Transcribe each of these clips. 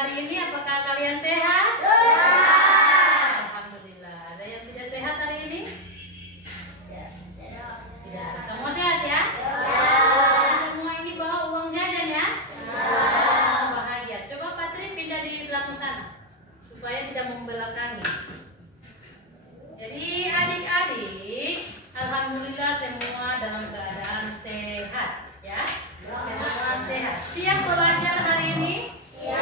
hari ini apakah kalian sehat? Ya. Alhamdulillah. Ada yang tidak sehat hari ini? Ya. Tidak ada. Semua sehat ya? Ya. Semua ini bawa uang jajan ya? Ya. Bahagia. Coba Patri pindah di belakang sana supaya tidak membelakangi. Jadi adik-adik, alhamdulillah semua dalam keadaan sehat ya? Semua sehat. Siap belajar hari ini? Ya.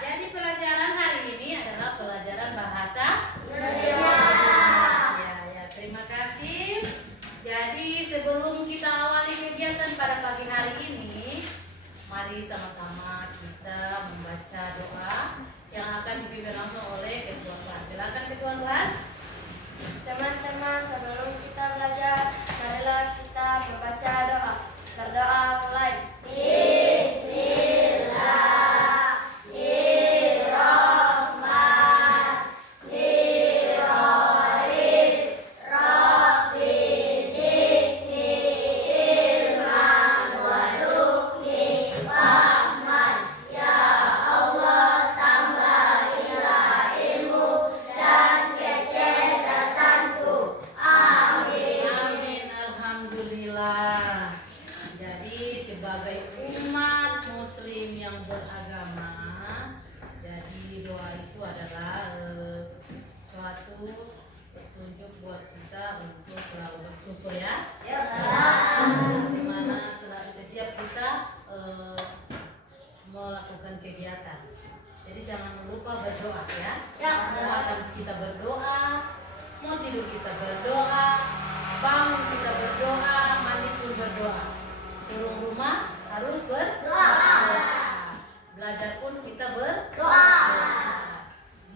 Jadi pelajaran hari ini adalah pelajaran bahasa Indonesia. Ya, terima kasih. Jadi sebelum kita awali kegiatan pada pagi hari ini, mari sama-sama kita membaca doa yang akan dipimpin langsung oleh ketua kelas. Silakan ketua kelas. Teman-teman, sebelum kita belajar, marilah kita membaca doa. Berdoa mulai. Amin, alhamdulillah. Jadi sebagai umat muslim yang beragama, jadi doa itu adalah suatu petunjuk buat kita untuk selalu bersyukur ya. Dimana setiap kita melakukan kegiatan. Jadi jangan lupa berdoa ya. Mau makan kita berdoa, mau tidur kita berdoa, bangun kita berdoa, mandi pun berdoa. Turun rumah harus berdoa. Belajar pun kita berdoa.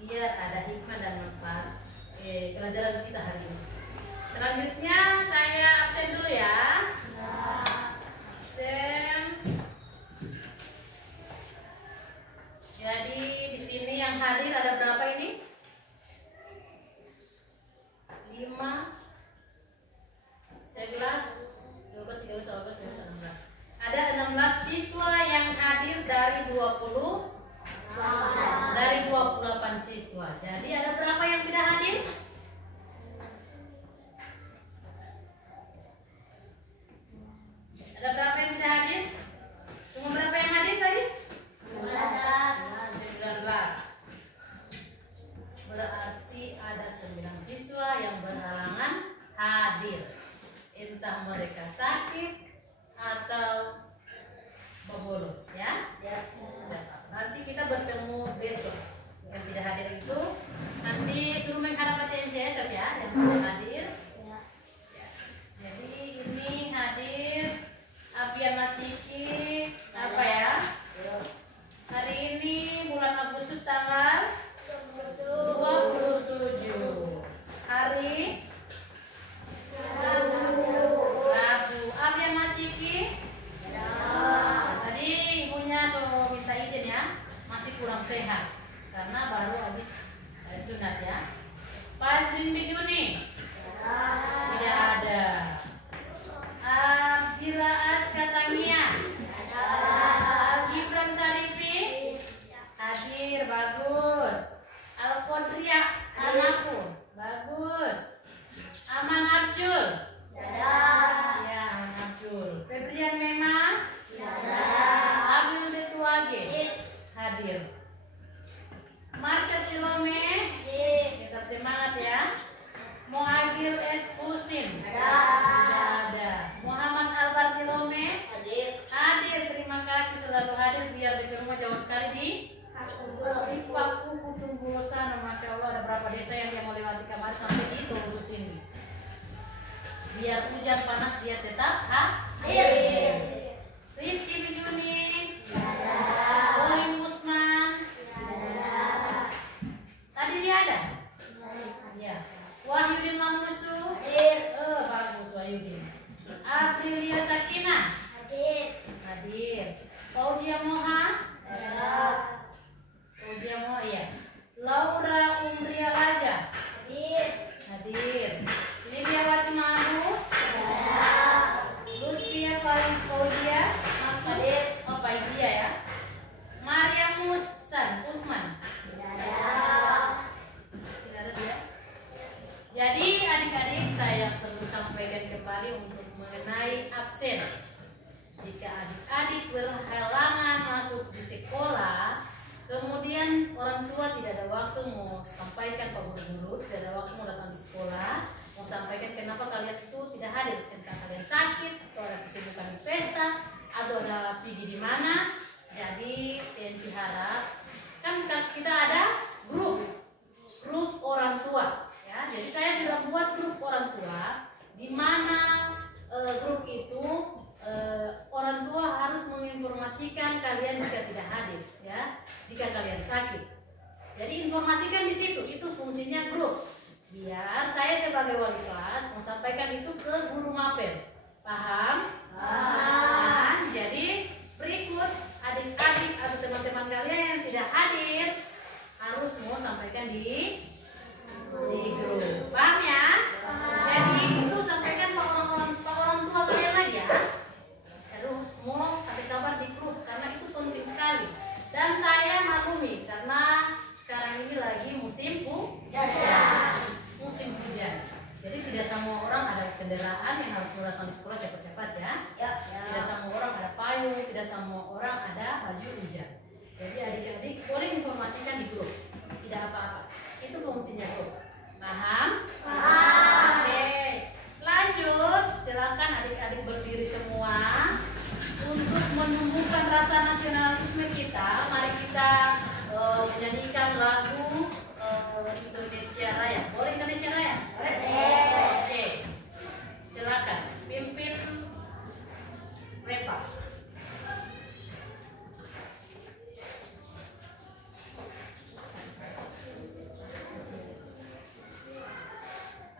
Biar ada hikmah dan manfaat pelajaran kita hari ini. Selanjutnya saya absen dulu ya. Absen. Jadi di sini yang hadir ada berapa ini? 5, 11, 12, 13, 14, 15, 16. Ada 16 siswa yang hadir dari 28 siswa. Jadi ada berapa yang tidak hadir? Ada berapa yang tidak hadir? Cuma berapa yang hadir tadi? 19. Berarti ada 9 siswa yang berhalangan hadir. Entah mereka sakit atau bolos ya. Nanti kita bertemu besok. Yang tidak hadir itu nanti suruh menghadap TNCS ya, yang tidak hadir. Ya. Jadi ini hadir Apian Masiki apa ya? Hari ini bulan Agustus tanggal 27. Hari Rabu. Apian Masiki? Tadi ibunya suruh minta izin ya, masih kurang sehat karena baru habis sunat ya. Fazlin Bijuni? Tidak ada. Abdillah Askatania? Al-Gibran Sarifi? Hadir, bagus. Al-Qodriya Anapun? Bagus. Aman Abjul? Ya, Aman Abjul. Febrian Mema? Abil Detuage? Hadir. Marcia Tilome? Tetap semangat ya. Muagil S. Pusin? Tidak ada. Muhammad Albar Tilome? Hadir, terima kasih selalu hadir. Biar di rumah jauh sekali di Paku Kutumbulo sana. Masya Allah ada berapa desa yang dia mau lewati kamar sampai di Tunggu sini. Biar hujan panas dia tetap hadir. Rifki Bijuni? Boim Usman? Tadi dia ada? Iya. Wahyudin Lamusu? Bagus Wahyudin. Aprilia Sakina? Hadir. Fauzia Moha? Fauzia Moha, iya. Laura Umria Raja? Hadir. Lidiawati Mahu? Lutfia Fauzia? Maksud Kemudian orang tua tidak ada waktu mau sampaikan Pak Guru, tidak ada waktu mau datang di sekolah, mau sampaikan kenapa kalian itu tidak hadir, entah kalian sakit atau ada kesibukan di pesta atau ada pergi di mana. Jadi TNC harap kan kita ada grup orang tua, ya. Jadi saya sudah buat grup orang tua di mana grup itu orang tua harus menginformasikan kalian jika tidak hadir, ya, jika kalian sakit. Jadi informasikan di situ, itu fungsinya grup. Biar saya sebagai wali kelas mau sampaikan itu ke guru mapel. Paham? Paham. Jadi berikut adik-adik atau teman-teman kalian yang tidak hadir harus mau sampaikan di grup. Paham ya? Jadi itu sampaikan ke orang tua kalian lagi ya. Terus mau kasih kabar di grup karena itu penting sekali. Dan saya maklumi karena sekarang ini lagi musim hujan. Musim hujan. Jadi tidak semua orang ada kendaraan yang harus datang di sekolah cepat-cepat ya. Tidak semua orang ada payung, tidak semua orang ada baju hujan. Jadi adik-adik boleh informasikan di grup. Tidak apa-apa. Itu fungsinya grup. Paham? Paham. Oke. Lanjut, silakan adik-adik berdiri semua. Untuk menumbuhkan rasa nasionalisme kita, mari kita menyanyikan lagu Indonesia Raya. Boleh Indonesia Raya? Boleh. Oke. Silakan pimpin Reva.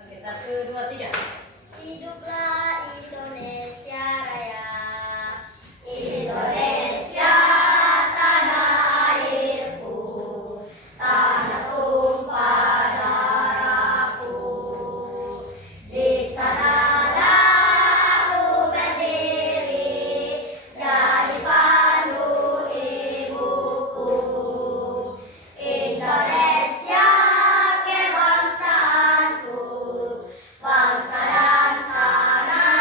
Oke, 1, 2, 3. Hiduplah Indonesia Raya. Indonesia tanah airku, tanah tumpah darahku. Di sanalah ku berdiri, jadi pandu ibuku. Indonesia kebangsaanku, bangsa dan tanah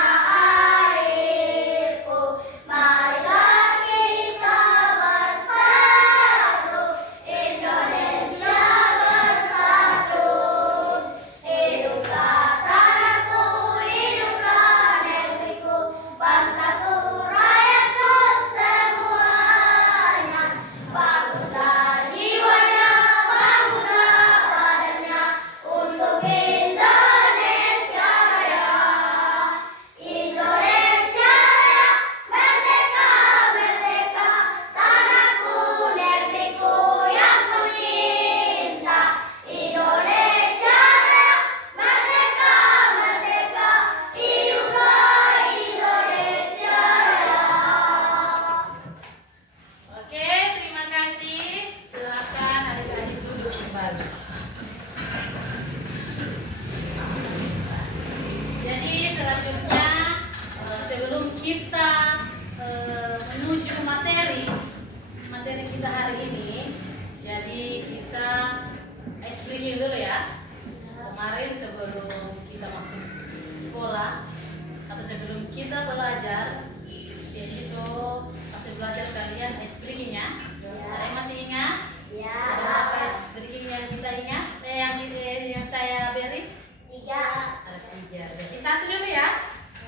airku. Marilah kita bersatu, Indonesia bersatu. Hiduplah tanahku, hiduplah negeriku, bangsaku, rakyatku semuanya. Bangunlah jiwanya, bangunlah badannya untuk Indonesia Raya. Indonesia Raya, merdeka, merdeka, tanahku, negeriku yang ku cinta. Indonesia Raya, merdeka, merdeka, hiduplah Indonesia Raya. Oke, terima kasih. Silakan adik-adik duduk kembali. Jadi selanjutnya sebelum kita menuju materi kita hari ini, jadi kita ice breaking dulu ya. Kemarin sebelum kita masuk sekolah atau sebelum kita belajar, jadi masih belajar kalian ice breaking ya. Ada yang masih ingat? Ada apa ice breaking yang kita ingat? Yang saya beri? 3. Ada 3. Jadi 1 dulu ya.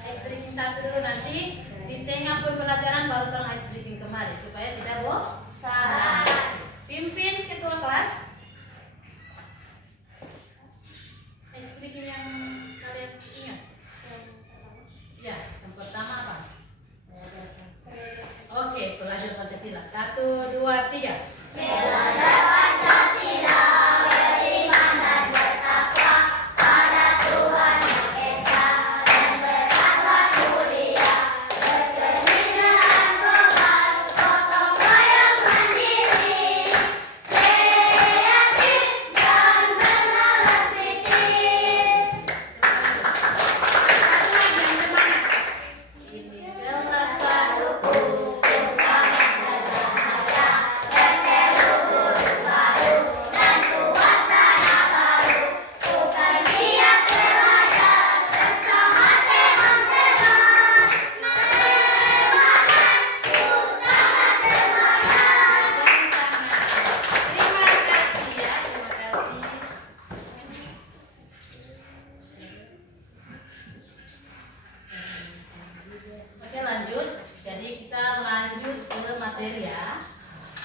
Ice breaking 1 dulu, nanti di tengah pembelajaran baru sekarang ice breaking kembali supaya tidak bosan. Pimpin ketua kelas. Ice breaking yang kalian ingat? Ya, yang pertama apa? Oke, belajar Pancasila. 1, 2, 3. Belajar Pancasila, beriman dan bertakwa pada Tuhan Yang Esa, dan berakhlak mulia, berkeinginan global, gotong royong mandiri, kreatif dan bernalar kritis. Satu lagi yang semangat. Ini kelas baruku, Sangat berbahagia, bertemu guru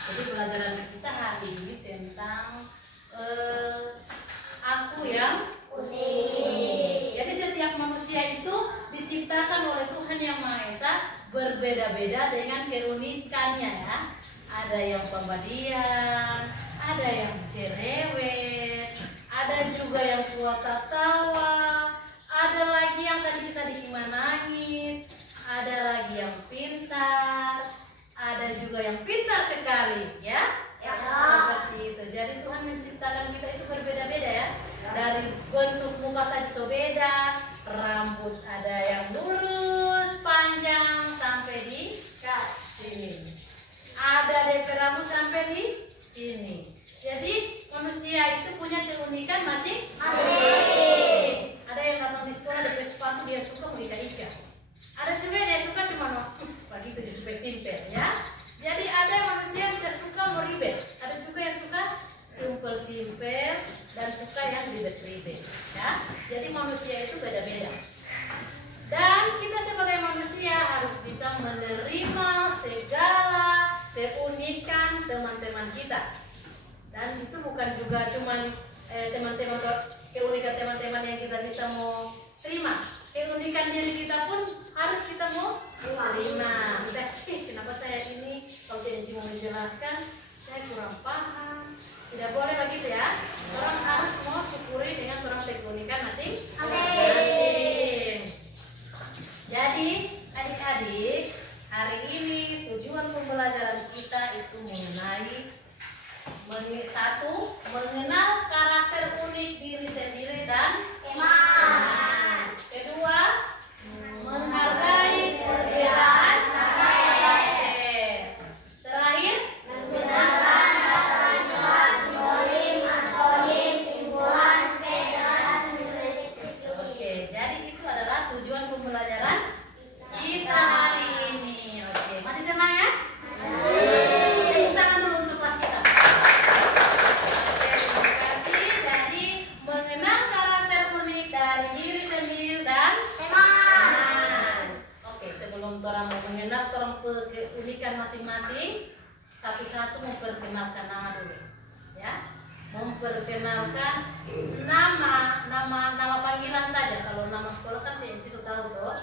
Jadi pelajaran kita hari ini tentang aku yang unik. Jadi setiap manusia itu diciptakan oleh Tuhan Yang Maha Esa berbeda-beda dengan keunikannya ya. Ada yang pembadian, ada yang cerewet, ada juga yang kuat tertawa, ada lagi yang sedih-sedih menangis, ada lagi yang pintar, ada juga yang pintar sekali ya. Seperti itu. Jadi Tuhan menciptakan kita itu berbeda-beda ya. Dari bentuk muka saja so beda, rambut ada yang lurus, panjang sampai di sini. Ada DP rambut sampai di sini. Jadi manusia itu punya keunikan masing-masing. Ada yang datang di sekolah DP sepatu dia suka mau ikan-ikan. Ada juga yang dia suka cuma begitu dia supaya simpel ya. Jadi ada manusia yang tidak suka mau ribet. Ada juga yang suka simpel-simpel dan suka yang ribet-ribet ya. Jadi manusia itu beda-beda. Dan kita sebagai manusia harus bisa menerima segala keunikan teman-teman kita. Dan itu bukan juga cuman teman-teman keunikan teman-teman yang kita bisa mau terima. Keunikan diri kita pun harus kita mau terima. Misalnya, kenapa saya ini kalau Cici mau menjelaskan saya kurang paham. Tidak boleh begitu ya. Orang harus mau syukuri dengan orang keunikan masing-masing. Jadi adik-adik, hari ini tujuan pembelajaran kita itu mengenai satu, mengenal karakter unik diri sendiri dan teman. Kedua, menghargai perbedaan karakter. Terakhir, menggunakan kata sinonim, antonim, imbuhan, perbedaan. Oke, jadi itu adalah tujuan pembelajaran kita hari ini. Oke, masih semangat? Tepuk tangan dulu untuk kelas kita. Oke, terima kasih. Jadi mengenal karakter unik dari diri sendiri dan teman. Oke, sebelum orang mengenal orang keunikan masing-masing, satu-satu memperkenalkan nama dulu, ya. Memperkenalkan nama panggilan saja. Kalau nama sekolah kan itu tahu tuh.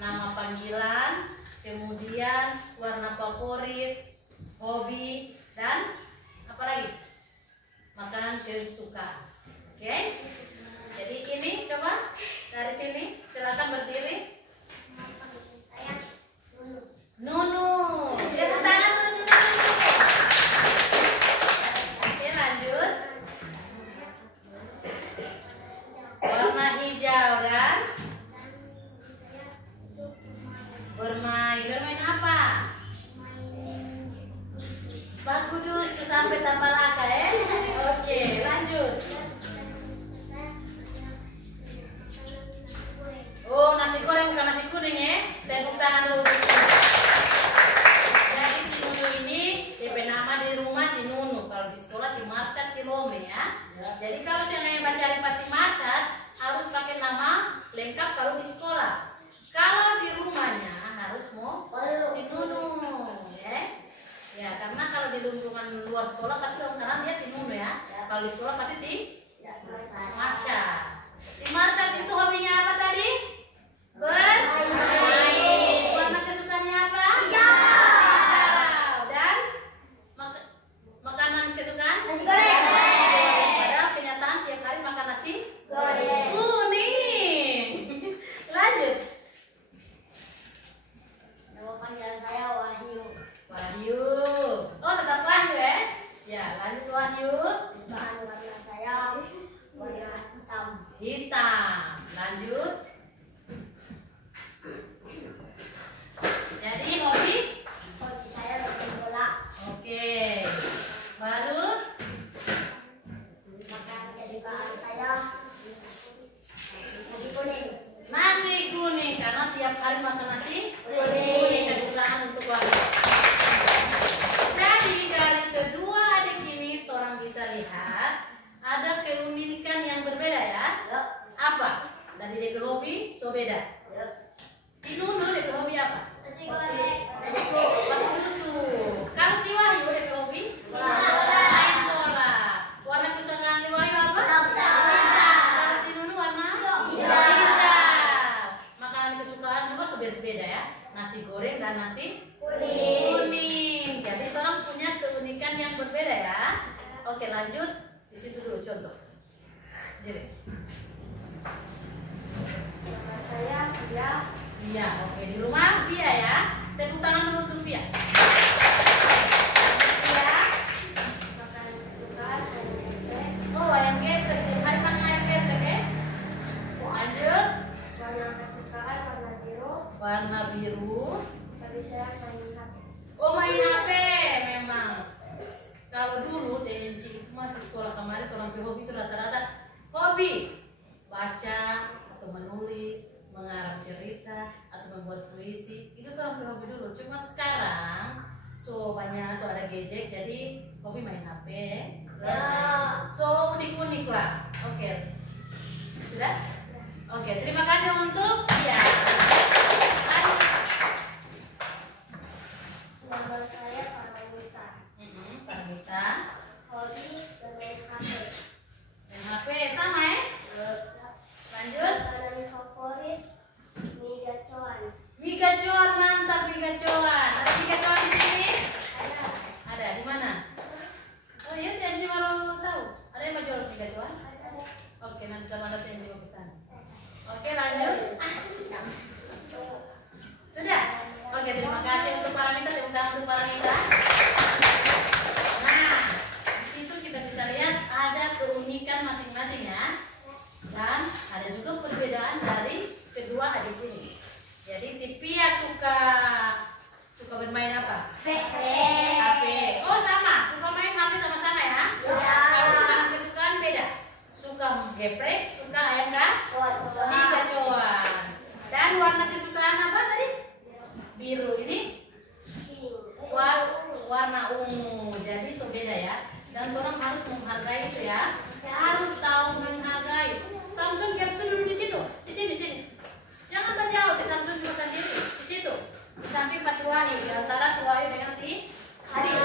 Nama panggilan, kemudian warna favorit, hobi, dan apa lagi? Makanan kesukaan. Oke? Jadi ini coba dari sini silakan berdiri. Nunu. Tepuk tangan dulu. Oke, lanjut. Warna hijau dan bermain apa? Pak Kudus sampai Tapalaka ya. Oke, lanjut. Oh, nasi goreng bukan nasi kuning ya. Tepuk tangan dulu. Jadi di Nunu ini DP nama di rumah di Nunu, kalau di sekolah di Marsat di Rome ya. Jadi kalau saya cari Pati Marsat harus pakai nama lengkap kalau di sekolah. Kalau di rumahnya harus mau di Nunu ya. Ya, karena kalau di lingkungan luar sekolah pasti orang dia di Nunu ya. Kalau di sekolah pasti di Marsat. Di Marsat itu hobinya apa tadi? Bermain. Warna kesukaannya apa? Hijau. Dan makanan kesukaan? Nasi goreng. Padahal kenyataan tiap hari makan nasi goreng. Kuning. Lanjut. Nama panggilan saya Wahyu. Wahyu. Oh, tetap Wahyu ya? Ya, lanjut Wahyu. Bahan warna saya warna hitam. Hitam. Lanjut. Oke, lanjut. Di situ dulu contoh. Jadi. Nama saya Via. Iya, oke. Di rumah Via ya. Tepuk tangan dulu untuk Via. Via. Makanan kesukaan ayam geprek. Oh, ayam geprek. Hai mana ayam geprek ya? Lanjut. Warna kesukaan warna biru. Warna biru. Tapi saya main HP. Oh, main HP memang. Kalau dulu TNC itu masih sekolah kemarin, orang hobi itu rata-rata hobi baca atau menulis, mengarang cerita atau membuat puisi. Itu tuh orang hobi dulu. Cuma sekarang so ada gadget, jadi hobi main HP. Ya. So unik-unik lah. Oke. Sudah? Oke, terima kasih untuk ya. Nama saya Paramita. Paramita. Hobi bermain HP. Main HP sama ya? Lanjut. Makanan favorit mie gacoan. Mie gacoan, mantap mie gacoan. Ada mie gacoan di sini? Ada. Ada di mana? Oh iya, TNC baru tahu. Ada yang mau jual mie gacoan? Ada. Oke, nanti sama ada TNC mau pesan. Oke, lanjut. Sudah? Oke, terima kasih untuk Paramita. Tepuk tangan untuk Paramita. Nah, di situ kita bisa lihat ada keunikan masing-masing ya. Dan ada juga perbedaan dari kedua adik ini. Jadi Tivia suka bermain apa? HP. Oh sama, suka main HP sama-sama ya? Ya. Kalau makanan kesukaan beda. Suka geprek, suka ayam mie gacoan. Dan warna kesukaan apa tadi? Biru. Ini warna ungu. Jadi so beda ya. Dan orang harus menghargai itu ya. Harus tahu menghargai. Samsung capsule dulu di situ. Di sini. Jangan terjauh. Di Samsung cuma sendiri. Di situ. Di samping Pak Tuayu. Di antara Tuayu dengan si Hadir.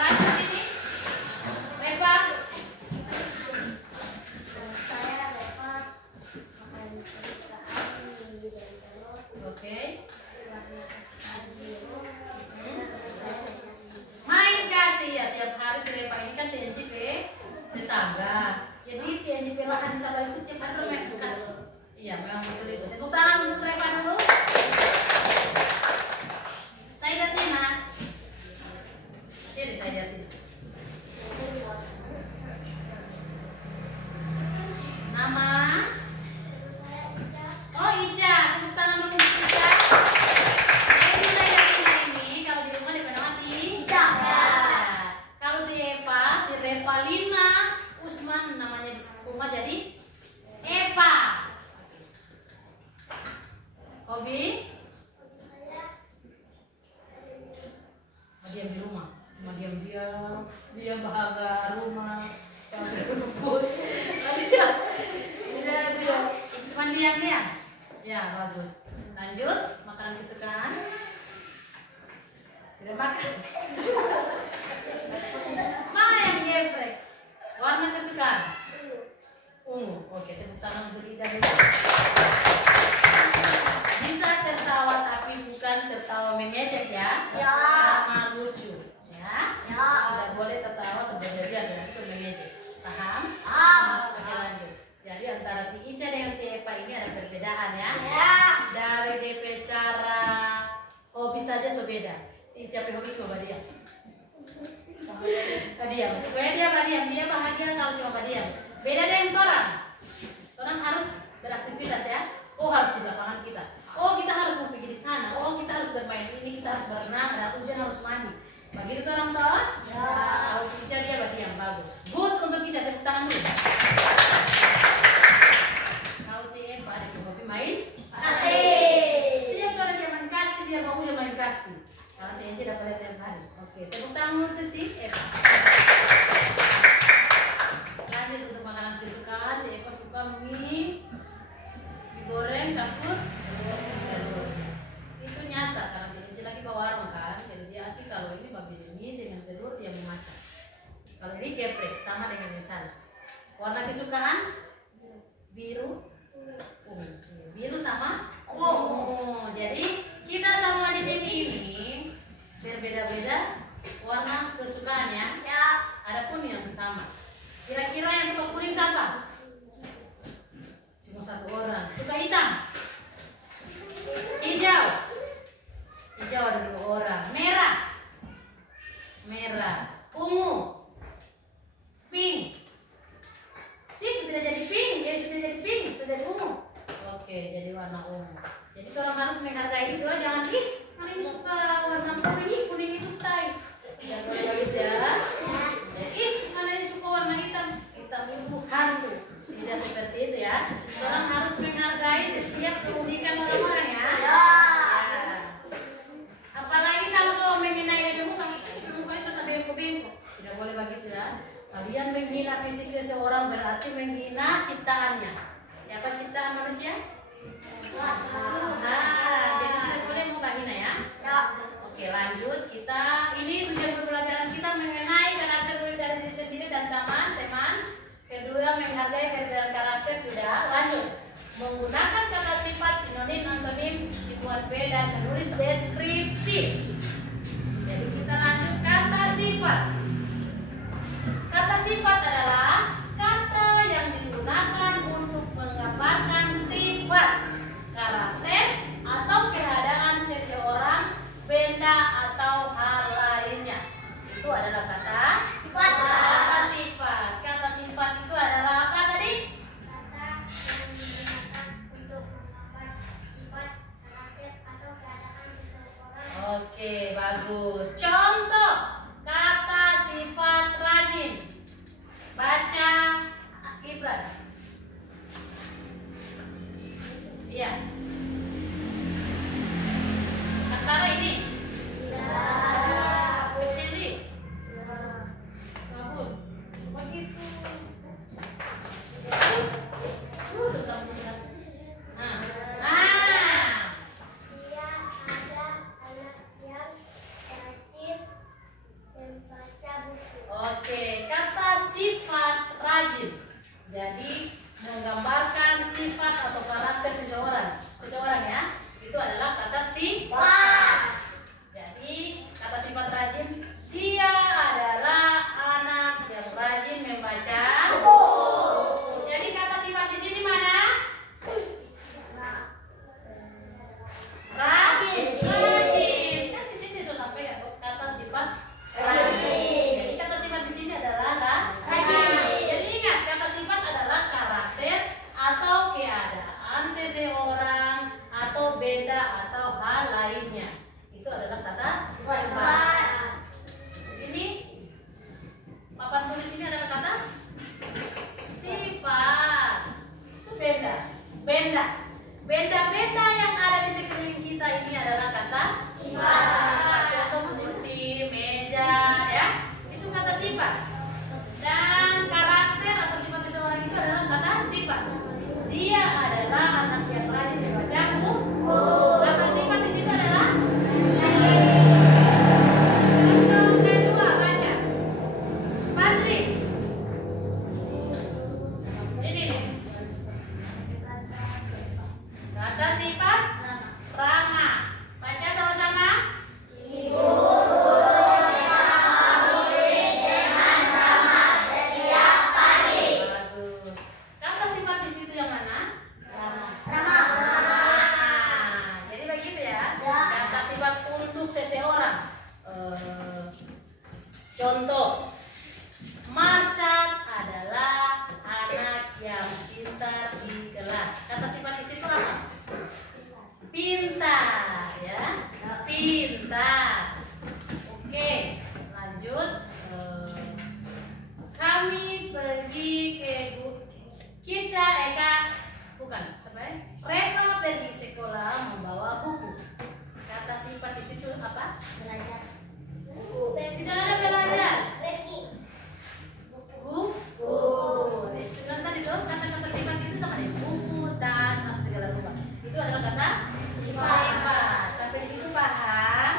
Lanjut ini. Reva. Saya Reva. Makanan kesukaan mie dan telur. Oke. Warna kesukaan biru. Main kasih ya tiap hari di Reva ini kan TNCP tetangga. Jadi TNCP lahan di Sabah itu tiap hari main kasih. Iya memang betul itu. Tepuk tangan untuk Reva dulu. Saya lihat nih Mak. Sini saya lihat ini. Nama? Oh Ica. Tepuk tangan dulu untuk Ica. Ini saya lihat ini kalau di rumah di mana mati? Ica. Kalau di Eva, di Revalina Usman namanya di rumah jadi Eva. Hobi? Diam di rumah, cuma diam-diam, dia bahagia rumah, bahagia rumput. Dia, cuma diam-diam. Ya bagus. Lanjut, makanan kesukaan. Tidak makan. Main geprek. Warna kesukaan. Ungu. Oke, tepuk tangan untuk Ica dulu. Bisa tertawa tapi bukan tertawa mengejek ya. Ya. Karena lucu. Ya. Ya. Tidak boleh tertawa sebenarnya dan langsung mengejek. Paham? Paham. Oke lanjut. Jadi antara Ti Ica dengan Ti Eva ini ada perbedaan ya. Ya. Dari DP cara hobi saja so beda. Ti Ica hobi cuma diam. Diam. Pokoknya dia bahagia kalau cuma diam. Beda dengan orang. Orang harus beraktivitas ya. Oh harus di lapangan kita. Oh kita harus mau pergi di sana. Oh kita harus bermain ini. Kita harus berenang. Ada hujan harus mandi. Begitu orang tua? Ya. Kalau Ica dia diam bagus. Good untuk Ica. Tepuk tangan dulu. Kalau TF ada hobi main Asik. setiap sore dia main kasti, dia mau dia main kasti. Kalau TNC dapat lihat tiap hari. Oke, tepuk tangan untuk TF. Lanjut untuk makanan kesukaan, TF suka mie digoreng campur telur. Itu nyata karena TNC lagi bawa warung kan, jadi dia arti kalau ini babi mie dengan telur dia memasak. Kalau ini geprek sama dengan misalnya. Warna kesukaan biru, ungu. Biru sama ungu. Jadi kita semua di sini ini berbeda-beda warna kesukaan ya. Ya. Adapun yang sama. Kira-kira yang suka kuning siapa? Cuma satu orang. Suka hitam? Hijau? Hijau ada 2 orang. Merah? Merah. Ungu? Pink? Sudah jadi pink, sudah jadi pink, sudah jadi ungu. Oke, jadi warna ungu. Jadi orang harus menghargai itu, jangan hari ini suka warna kuning itu tai. Jangan boleh begitu ya. Jadi karena ini suka warna hitam itu hantu. Tidak seperti itu ya. Orang harus menghargai setiap keunikan orang-orang ya. Ya. Apalagi kalau so menghina mukanya sudah bengkok-bengkok. Tidak boleh begitu ya. Kalian menghina fisik seseorang berarti menghina ciptaannya. Siapa ciptaan manusia? Jadi tidak boleh menghina ya. Oke, lanjut. Kita ini menjadi pembelajaran kita mengenai karakter dari diri sendiri dan teman-teman. Kedua, menghargai perbedaan karakter sudah. Lanjut. Menggunakan kata sifat, sinonim, antonim, dibuat B dan menulis deskripsi. Jadi kita lanjut kata sifat. Kata sifat adalah kata yang digunakan untuk menggambarkan sifat, karakter, atau keadaan seseorang, benda, atau hal lainnya. Itu adalah kata sifat. Kata sifat. Kata sifat itu adalah apa tadi? Kata yang digunakan untuk menggambar sifat, karakter, atau keadaan seseorang. Oke, bagus. Contoh kata sifat rajin. Baca Ibran. Iya. Antara ini. Ke sini. Bagus. Begitu. Dia ada anak yang rajin membaca buku. Oke, kata sifat rajin. Jadi menggambarkan sifat atau karakter seseorang ya. Itu adalah kata sifat. Jadi kata sifat rajin, dia adalah anak yang rajin membaca buku. Jadi kata sifat di sini mana? Rajin. Kan di sini sudah sampai ya kata sifat rajin. Jadi kata sifat di sini adalah rajin. Jadi ingat kata sifat adalah karakter atau keadaan seseorang atau benda atau hal lainnya. Itu adalah kata sifat. Ini papan tulis ini adalah kata sifat. Itu benda. Benda yang ada di sekeliling kita ini adalah kata sifat. Contoh kursi, meja, ya. Itu kata sifat. Dan karakter atau sifat seseorang itu adalah kata sifat. Dia adalah anak yang rajin membaca buku. Kata sifat di situ adalah contoh kedua, baca. Patri. Ini nih. Kata sifat ramah. Baca sama-sama. Bagus. Kata sifat di situ yang mana? Ramah. Jadi begitu ya. Kata sifat untuk seseorang. Contoh, Marsad adalah anak yang pintar di kelas. Kata sifat di situ apa? Pintar, ya. Pintar. Oke, lanjut. Kami pergi ke Reva pergi sekolah membawa buku. Kata sifat di situ apa? Belajar. Tidak ada belajar. Pergi. Buku. Sudah tadi tuh kata-kata sifat itu sama dengan buku, tas, segala rupa. Itu adalah kata sifat. Sampai di situ paham?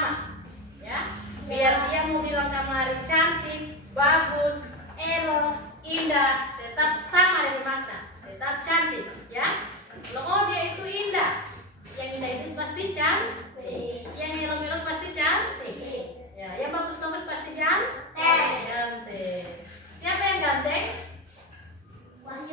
sama, ya. Biar dia mau bilang kamu hari cantik, bagus, elok, indah, tetap sama dengan makna, tetap cantik, ya. Kalau oh dia itu indah, yang indah itu pasti cantik, yang elok-elok pasti cantik, ya. Yang bagus-bagus pasti ganteng. Siapa yang ganteng?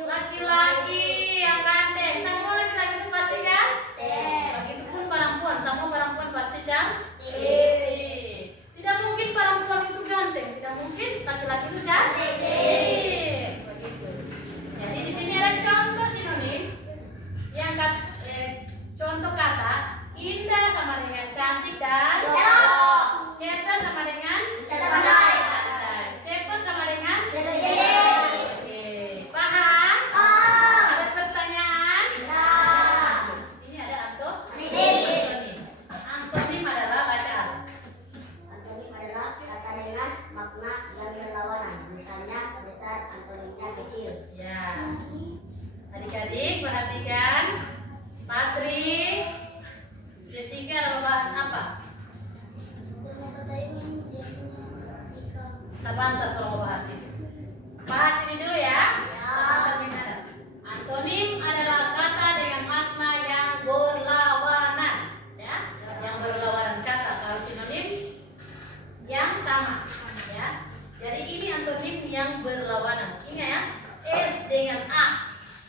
Laki-laki yang ganteng. Semua laki-laki itu pasti ganteng. Begitupun perempuan, semua perempuan pasti cantik. Tidak mungkin perempuan itu ganteng, tidak mungkin laki-laki itu cantik. Begitu. Jadi di sini ada contoh sinonim yang contoh kata indah sama dengan cantik dan cerdas sama dengan pandai. Cepat sama dengan paham? Ada pertanyaan? Ini ada antonim. Antonim adalah bacaan. Antonim adalah kata dengan makna yang berlawanan. Misalnya besar, antonimnya kecil. Ya. Adik-adik perhatikan. Patri, Jessica mau bahas apa? Sabar, tolong bahas ini. Bahas ini dulu ya. Antonim adalah kata dengan makna yang berlawanan, ya, yang berlawanan kata. Kalau sinonim yang sama, ya. Jadi ini antonim yang berlawanan. Ingat ya, S dengan A,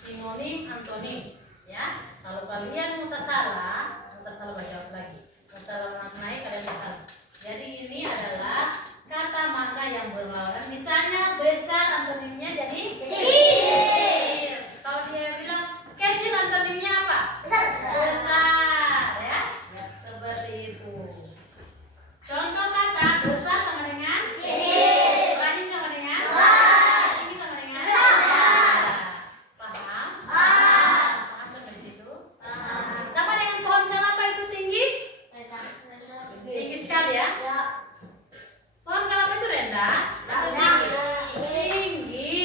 sinonim antonim, ya. Kalau kalian salah baca lagi. Salah maknanya kalian salah. Jadi ini adalah kata makna yang berlawanan. Misalnya besar antonimnya jadi kecil. Kalau dia bilang kecil antonimnya apa? Besar, ya. Seperti itu. Contoh kata besar sama dengan kecil. Langit sama dengan tinggi sama dengan paham? Paham sampai di situ? Sama dengan pohon kelapa itu tinggi? Tinggi sekali ya. Pohon kelapa itu rendah atau tinggi?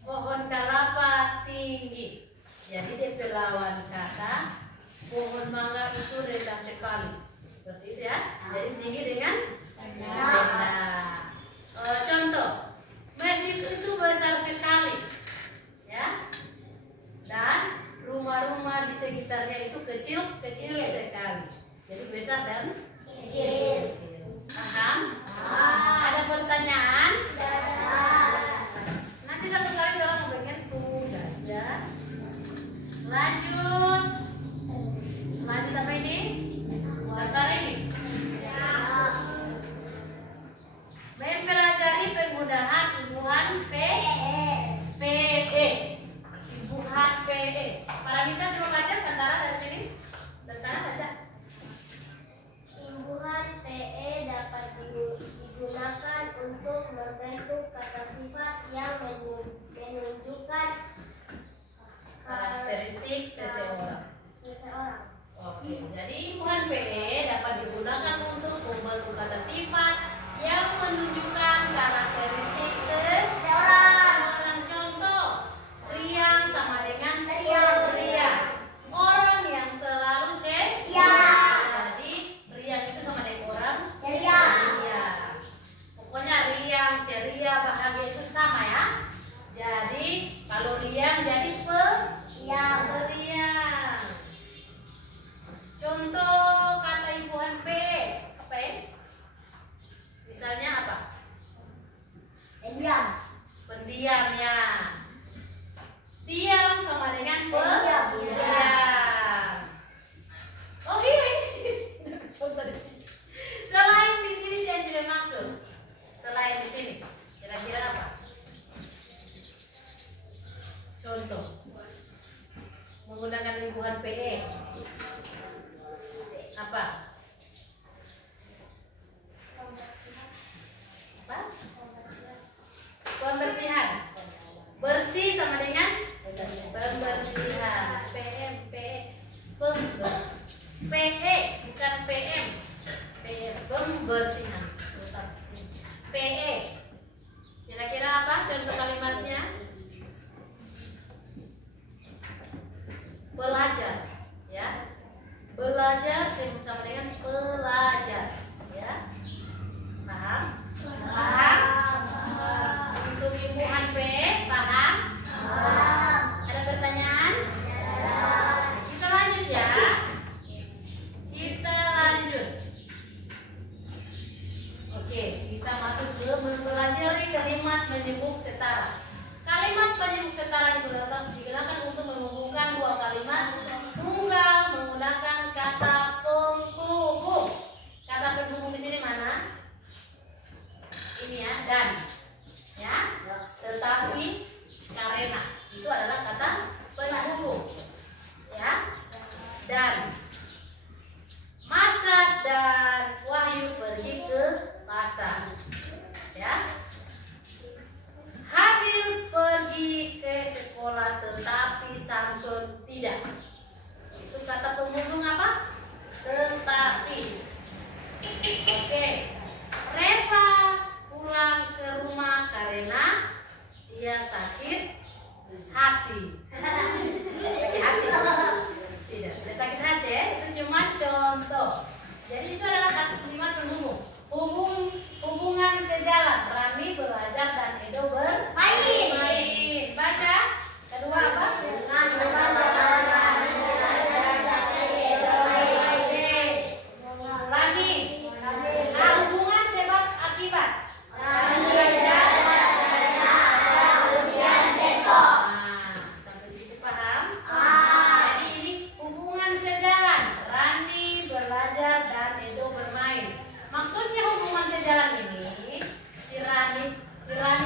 Pohon kelapa tinggi. Jadi dia lawan kata pohon mangga itu rendah sekali. Seperti itu ya. Jadi tinggi dengan rendah. Contoh, masjid itu besar sekali, ya. Dan rumah-rumah di sekitarnya itu kecil sekali. Jadi besar dan kecil. Paham? Ada pertanyaan? Nanti satu kali dalam membagikan tugas ya. Lanjut apa ini? Daftar ini. Mempelajari penggunaan imbuhan PE. Imbuhan PE. Paramita coba baca antara dari sini. Dari sana baca. Imbuhan PE dapat digunakan untuk membentuk kata sifat yang menunjukkan Karakteristik seseorang. Oke, jadi imbuhan PE dapat digunakan untuk membentuk kata sifat yang menunjukkan karakteristik seseorang. Contoh, riang sama dengan periang. Orang yang selalu ceria. Jadi riang itu sama dengan orang ceria. Pokoknya riang, ceria, bahagia itu sama ya. Jadi kalau riang jadi periang. Contoh kata imbuhan P, apa ya? Misalnya apa? Pendiam ya. Diam sama dengan pendiam. Oke. Contoh di sini. Selain di sini yang sudah maksud. Selain di sini, kira-kira apa? Contoh menggunakan imbuhan PE. Apa? Pembersihan. Bersih sama dengan pembersihan. PM, PE, PE bukan PM. PE pembersihan. PE. Kira-kira apa contoh kalimatnya? Belajar, ya. Belajar sama dengan pelajar. Oke, kita masuk ke mempelajari kalimat menyebut setara. Kalimat penyebut setara digunakan untuk menghubungkan dua kalimat tunggal menggunakan kata penghubung. Kata penghubung di sini mana? Ini ya, dan, ya, tetapi, karena itu adalah kata penghubung, ya. Dan Masa dan Wahyu pergi ke pasar, ya. Habil pergi ke sekolah tetapi Samson tidak. Itu kata penghubung apa? Tetapi. Oke. Reva pulang ke rumah karena dia sakit hati. Sakit hati. Tidak sakit hati ya. Itu cuma contoh. Jadi itu adalah kalimat penghubung. Hubungan sejalan. Rani belajar dan Edo bermain. Baca. Kedua apa? Dengan berjalan Rani belajar dan Edo bermain. Rani. Nah, hubungan sebab akibat. Rani belajar karena ada ujian besok. Nah, sampai di situ paham? Ah. Jadi ini hubungan sejalan. Rani belajar dan Edo bermain. Maksudnya hubungan sejalan ini, si Rani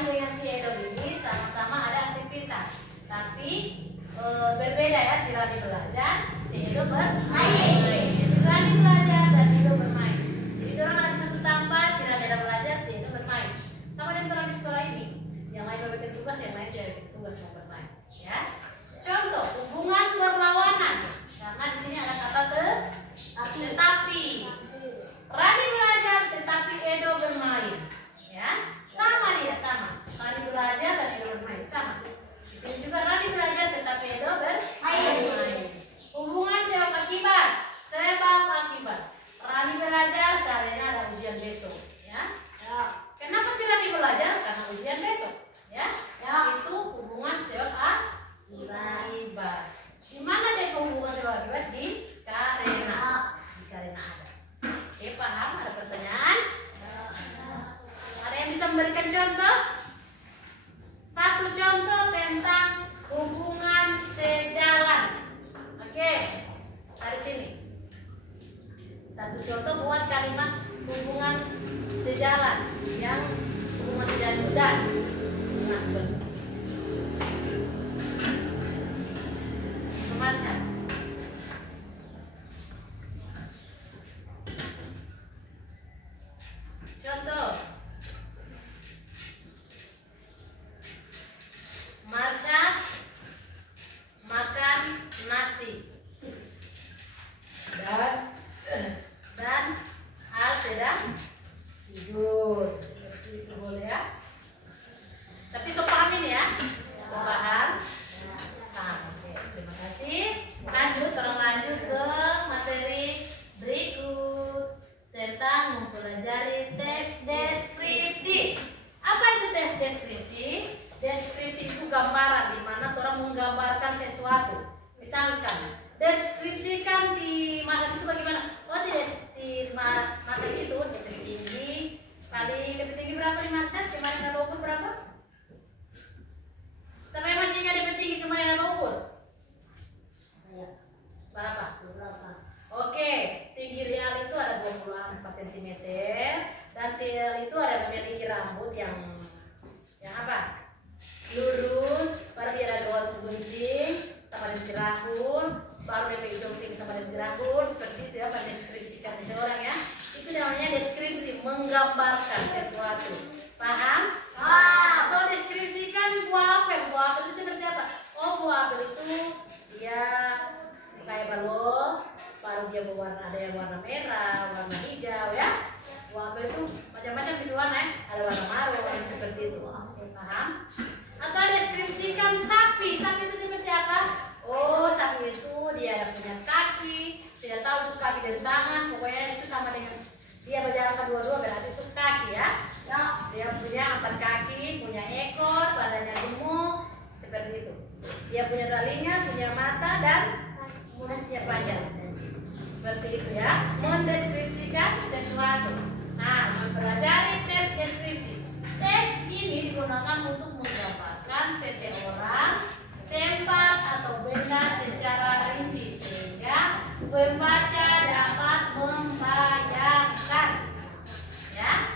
dengan si Edo ini sama-sama ada aktivitas, tapi berbeda ya. Si Rani belajar, si Edo bermain. Rani belajar dan Edo bermain. Jadi orang ada di satu tempat, si Rani ada belajar, si Edo bermain. Sama dengan orang di sekolah ini, yang lain mau bikin tugas, yang lain tidak bikin tugas, mau bermain. Ya. Contoh hubungan berlawanan, karena di sini ada kata tetapi. Rani belajar tetapi Edo bermain, ya, sama dia sama. Rani belajar dan Edo bermain sama. Di sini juga Rani belajar tetapi Edo bermain. Hubungan sebab akibat, Rani belajar karena ada ujian besok, ya. Kenapa Rani belajar? Karena ujian besok, ya. Itu hubungan sebab akibat. Di mana dia hubungan sebab akibat? Di karena. Di karena ada. Oke, paham? Ada pertanyaan? Ada yang bisa memberikan contoh? Satu contoh tentang hubungan sejalan. Oke, dari sini. Satu contoh buat kalimat hubungan sejalan yang hubungan sejalan dan. Nah, contoh. Marsha. Contoh, Marsha makan nasi dan Al sedang tidur. Seperti itu boleh ya. Tapi so paham ini ya. So paham? Paham. Oke, terima kasih. Lanjut ke materi berikut tentang mempelajari tes deskripsi. Apa itu tes deskripsi? Deskripsi itu gambaran di mana orang menggambarkan sesuatu. Misalkan, deskripsikan di masa itu bagaimana? Oh, di masa itu DP tinggi, paling DP tinggi berapa di masa? Kemarin ada ukur berapa? Sampai masih ingat DP tinggi kemarin ada ukur? Berapa? Oke, tinggi real itu ada 24 cm dan real itu ada memiliki rambut yang apa? Lurus, baru dia ada 2 gunting sama dengan jerahun, baru dia hidung tinggi sama dengan jerahun, seperti itu ya, mendeskripsikan seseorang ya. Itu namanya deskripsi, menggambarkan sesuatu. Paham? Atau deskripsikan buah apel. Buah apel itu seperti apa? Oh, buah apel itu dia kayak balon, baru dia berwarna, ada yang warna merah, warna hijau ya. Buah apel itu macam-macam di warna ya. Ada warna marun seperti itu. Paham? Atau deskripsikan sapi. Sapi itu seperti apa? Oh, sapi itu dia punya kaki, tidak tahu itu kaki dan tangan, pokoknya itu sama dengan dia berjalan kedua-dua berarti itu kaki ya. Dia punya 4 kaki, punya ekor, badannya gemuk, seperti itu. Dia punya telinga, punya mata dan mulutnya panjang. Seperti itu ya, mendeskripsikan sesuatu. Nah, mempelajari digunakan untuk menggambarkan seseorang, tempat atau benda secara rinci sehingga pembaca dapat membayangkan. Ya.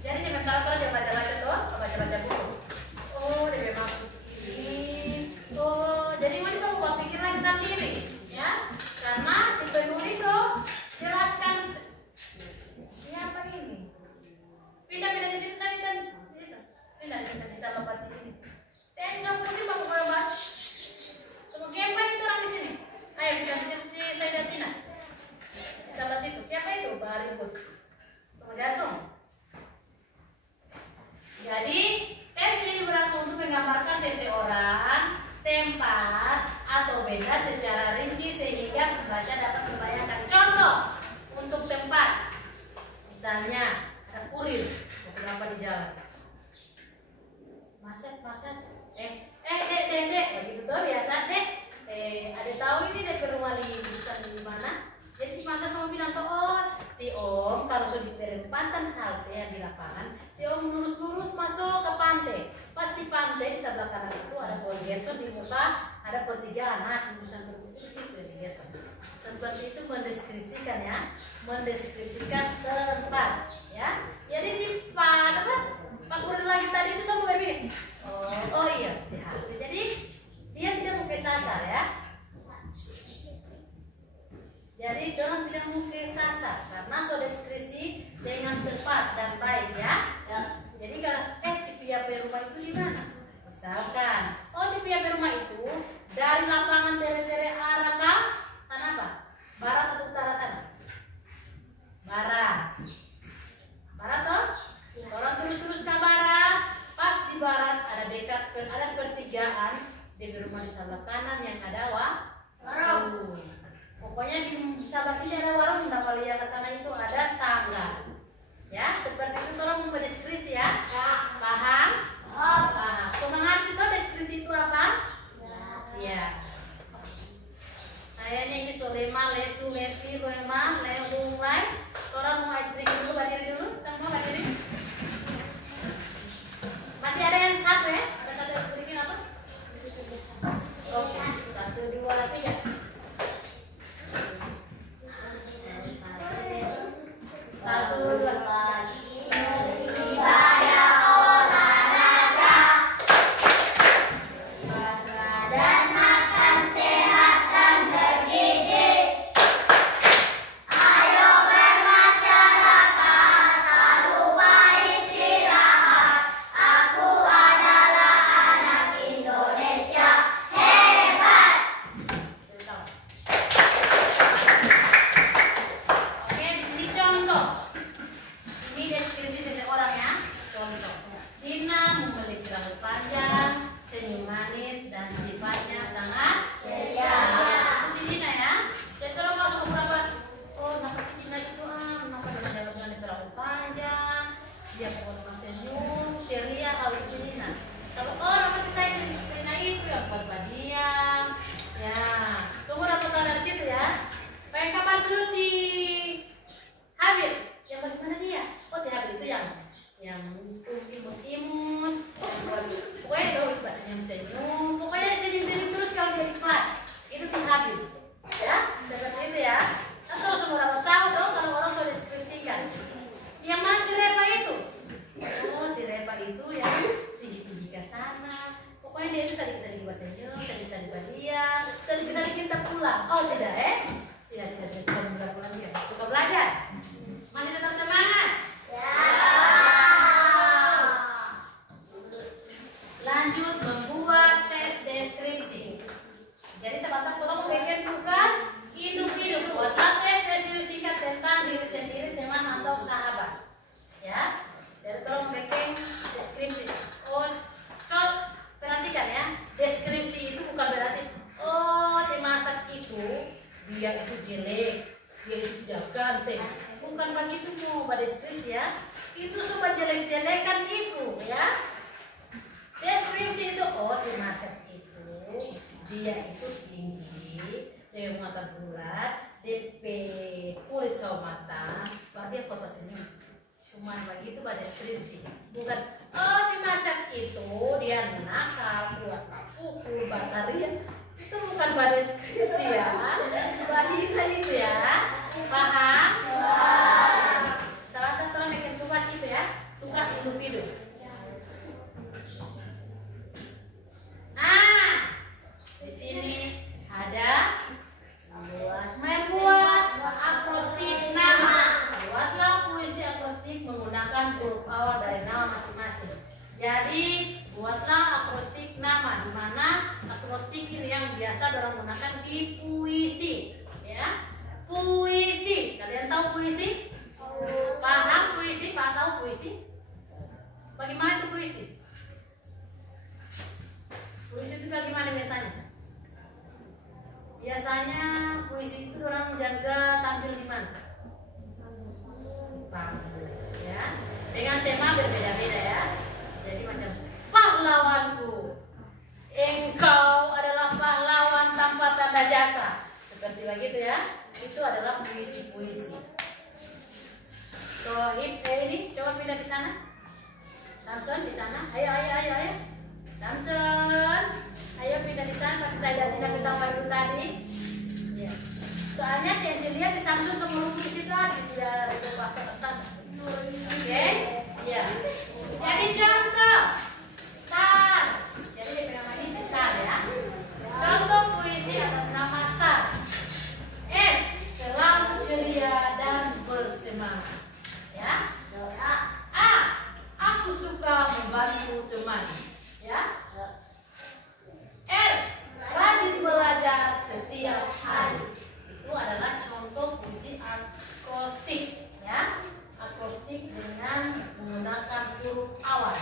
Jadi sebentar tuh dia baca-baca tuh, baca-baca buku. Oh, dia maksud ini. Oh, jadi mau bisa buat pikir lagi sendiri, ya? Karena si penulis jelaskan siapa ini. Pindah di situ saya dan di situ. Pindah bisa lompat di sini. Dan saya pusing baku kalau baca. Semua siapa itu orang di sini? Ayo pindah di sini saya dan pindah. Salah situ. Siapa itu? Bari but. Semua jatuh. Jadi tes ini berlaku untuk menggambarkan seseorang, tempat atau benda secara rinci sehingga pembaca dapat membayangkan. Contoh untuk tempat, misalnya ada kurir beberapa di jalan. Maset, dek, begitu tuh biasa dek. Ada tahu ini dek ke rumah Libusan di mana? Jadi masa sama bilang tuh, oh, ti om kalau sudah di perempatan halte yang di lapangan, ti om lurus masuk ke pantai. Pas di pantai di sebelah kanan itu ada Paul Gerson, di muka ada pertigaan. Nah, Libusan itu sih Paul Gerson. Seperti itu mendeskripsikan ya, mendeskripsikan tempat ya. Jadi di Pak Guru lagi tadi itu sama baby. Oh iya, sehat. Jadi dia tidak mau kesasar ya. Jadi jangan tidak mau kesasar karena so deskripsi dengan tepat dan baik ya. Jadi kalau di pihak rumah itu di mana? Misalkan, di pihak rumah itu dari lapangan tere-tere arah ke sana apa? Barat atau utara sana? Barat. Barat toh? Orang terus ke barat. Pas di barat ada ada pertigaan di rumah di sebelah kanan yang ada warung. Pokoknya di sebelah sini ada warung, kalau lihat ke sana itu ada sanggar. Ya, seperti itu tolong membuat deskripsi ya. Paham? Paham. Semangat itu deskripsi itu apa? Ya. Kayaknya ini solema, lesu, lesi, loema, lelulai. Orang mau ice cream dulu, berdiri dulu. Semua berdiri. Masih ada yang satu ya? Ada satu yang sedikit apa? Oke, 1, 2, 3. Satu, dua. Cuman begitu pada deskripsi, bukan di Masyad itu dia nakal, buat pukul, bataria. Itu bukan buat deskripsi ya. Balita itu ya. Paham? Salah satu orang bikin tugas itu ya. Tugas individu. Nah, di sini ada membuat akrostik nama. Buatlah puisi akrostik menggunakan huruf awal dari nama masing-masing. Jadi buatlah akrostik nama, di mana akrostik ini yang biasa orang gunakan di puisi, ya. Puisi, kalian tahu puisi? Paham puisi? Paham tahu puisi? Bagaimana itu puisi? Puisi itu bagaimana biasanya? Biasanya puisi itu orang jaga tampil di mana? Panggung, ya. Dengan tema berbeda-beda ya. Jadi macam pahlawanku, engkau adalah pahlawan tanpa tanda jasa. Seperti begitu ya. Itu adalah puisi-puisi. Sohib, ini coba pindah di sana. Samson di sana. Ayo. Samson, ayo pindah di sana. Pasti saya tidak pindah baru tadi. Ya. Soalnya yang lihat di Samson semua puisi tadi tidak ada bahasa tersana. Oke? Ya. Jadi contoh Sar. Jadi nama ini Sar ya. Contoh puisi atas nama Sar. S. Selalu ceria dan bersemangat. Ya. A. Aku suka membantu teman. Ya. R. Rajin belajar setiap hari. Itu adalah contoh puisi akrostik. Ya. Akrostik dengan menggunakan huruf awal.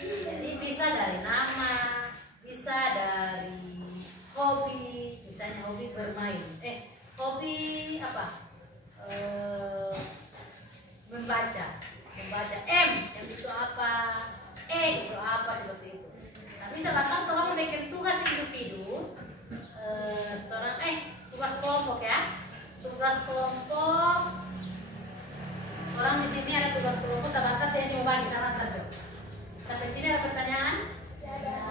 Jadi bisa dari nama, bisa dari hobi, misalnya hobi bermain. Hobi apa? Membaca. M itu apa? E itu apa, seperti itu. Tapi misalkan orang membuat tugas individu, tugas kelompok ya. Tugas kelompok. Orang di sini ada tugas kelompok, sahabat yang coba bagi sahabat tuh. Sampai sini ada pertanyaan?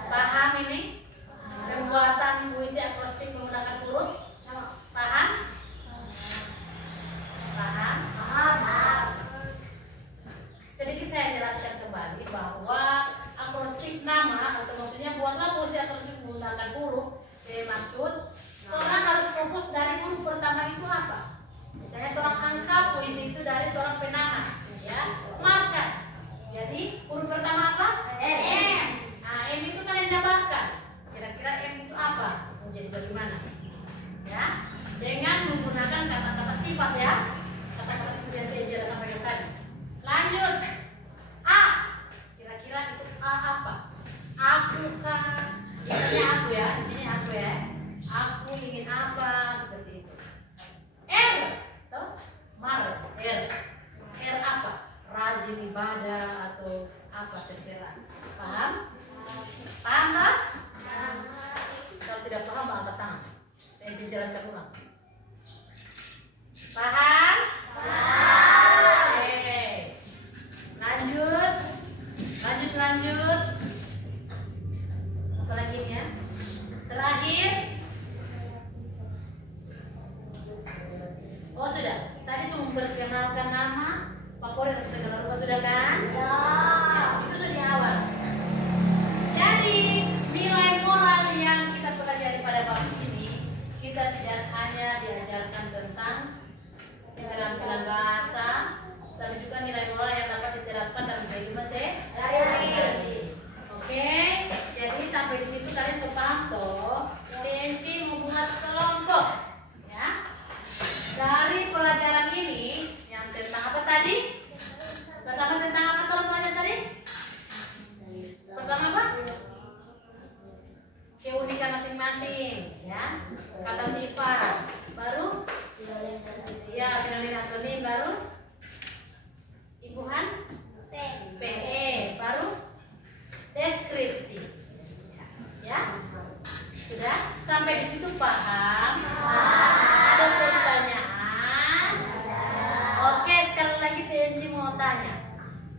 Paham ini? Pembuatan puisi akrostik menggunakan huruf? Paham? Paham? Paham. Sedikit saya jelaskan kembali bahwa akrostik nama atau maksudnya buatlah puisi akrostik menggunakan huruf. Jadi maksud orang harus fokus dari huruf pertama itu apa? Misalnya orang angka puisi itu dari orang penama, ya, Masyad. Jadi huruf pertama apa? M. Nah, M itu kalian jabarkan. Kira-kira M itu apa? Menjadi bagaimana? Ya, dengan menggunakan kata-kata sifat ya. Kata-kata sifat yang saya jelas sampai tadi. Lanjut. A. Kira-kira itu A apa? Aku kan. Misalnya aku ya, di sini aku ya. Aku ingin apa, seperti itu. R. Tuh, mar. R apa? Rajin ibadah atau apa, terserah. Paham? Paham tak? Kalau tidak paham, angkat tangan. Saya jelaskan ulang. Paham? Paham. Oke. Lanjut. Apa lagi ini ya? Terakhir. Oh sudah. Tadi sudah memperkenalkan nama favorit segala rupa sudah kan? Ya. Itu sudah di awal. Jadi nilai moral yang kita pelajari pada bab ini, kita tidak hanya diajarkan tentang keterampilan bahasa, tapi juga nilai moral yang dapat diterapkan dalam kehidupan sehari-hari. Oke, jadi sampai di situ kalian sudah paham toh? TNC membuat kelompok, ya. Dari pelajaran ini yang tentang apa tadi? Pertama tentang apa kalau pelajaran tadi? Pertama apa? Keunikan masing-masing, ya. Kata sifat. Baru? Ya, sinonim antonim. Baru?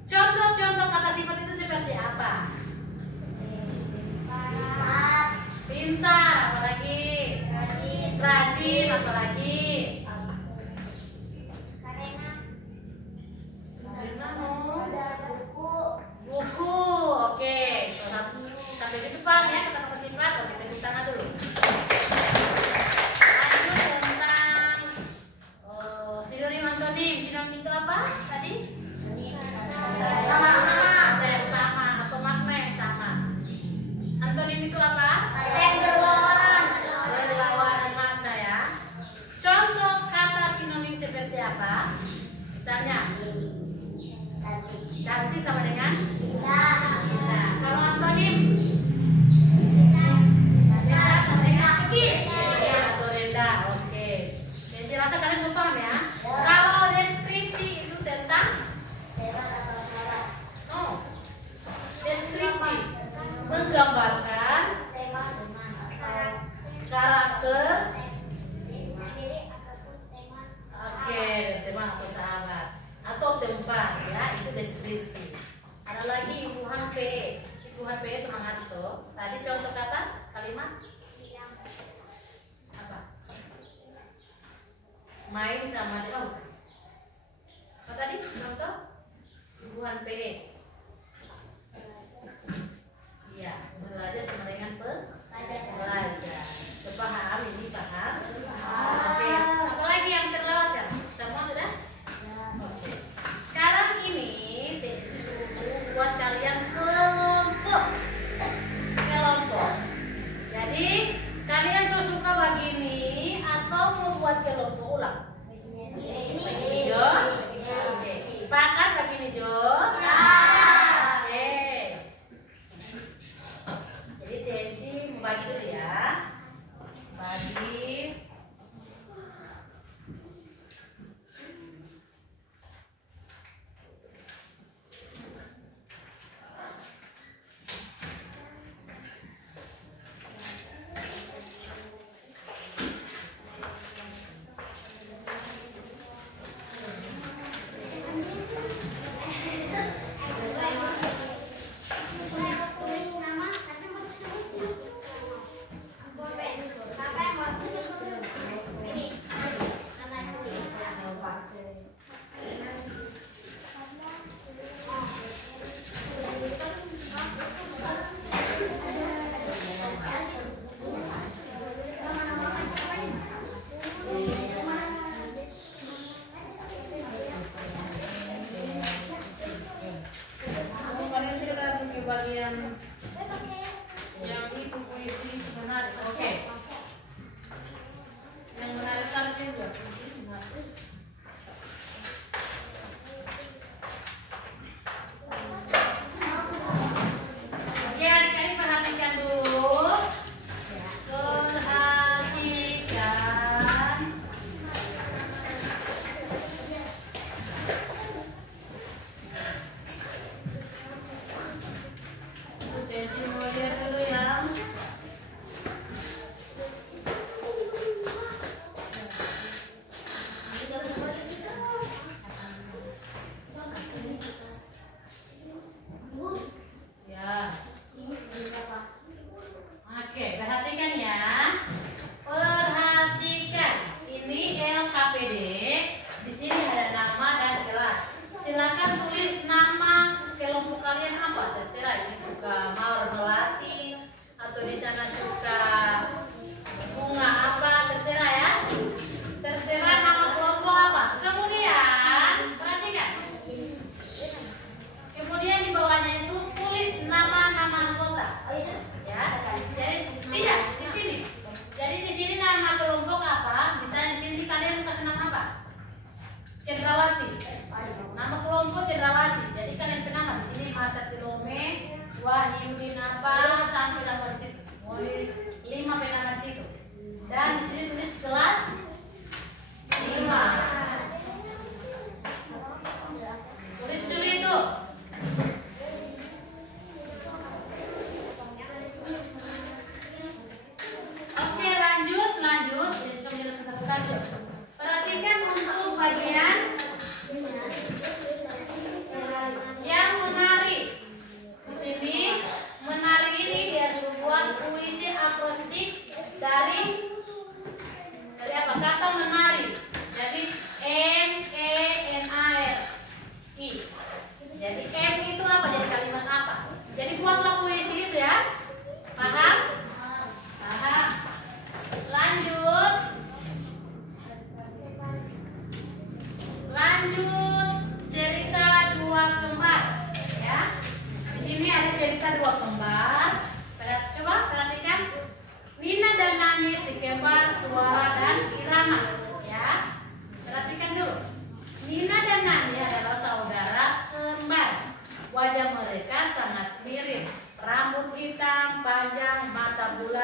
Contoh-contoh kata sifat itu seperti apa? Pintar, apalagi? Rajin, apalagi? Karena mau buku, oke. Sampai di depan ya kata-kata sifat. Oke, tepuk tangan dulu. Lanjut tentang sinonim antonim. Sinonim itu apa tadi? Sama atau makna yang sama. Antonim itu apa? Berlawanan makna ya. Contoh kata sinonim seperti apa? Misalnya cantik sama dengan indah. Kalau antonim kecil atau rendah. Oke. Jadi rasa kalian sudah paham ya. Kalau deskripsi itu tentang deskripsi menggambarkan karakter. Oke, teman atau sahabat atau tempat ya, itu deskripsi. Ada lagi Ibu PE. Ibu PE semangat tuh. Tadi contoh kata kalimat apa? Main sama di laut. Apa tadi contoh? Ibu PE. Iya, belajar sama dengan belajar. Paham ini paham? Oke. Apa lagi yang terlewatkan? Semua sudah? Oke. Sekarang ini Teci suruh buat kalian kelompok. Jadi kalian suka begini atau mau buat kelompok ulang? Jo? Oke. Sepakat begini Jo? Oke. Jadi Teci membagi dulu ya. Bagi. Bagian yang itu puisi menarik. Oke. Yang menarik kan juga puisi menarik. Oke, adik-adik perhatikan dulu. Perhatikan. Teci mau lihat dulu ya.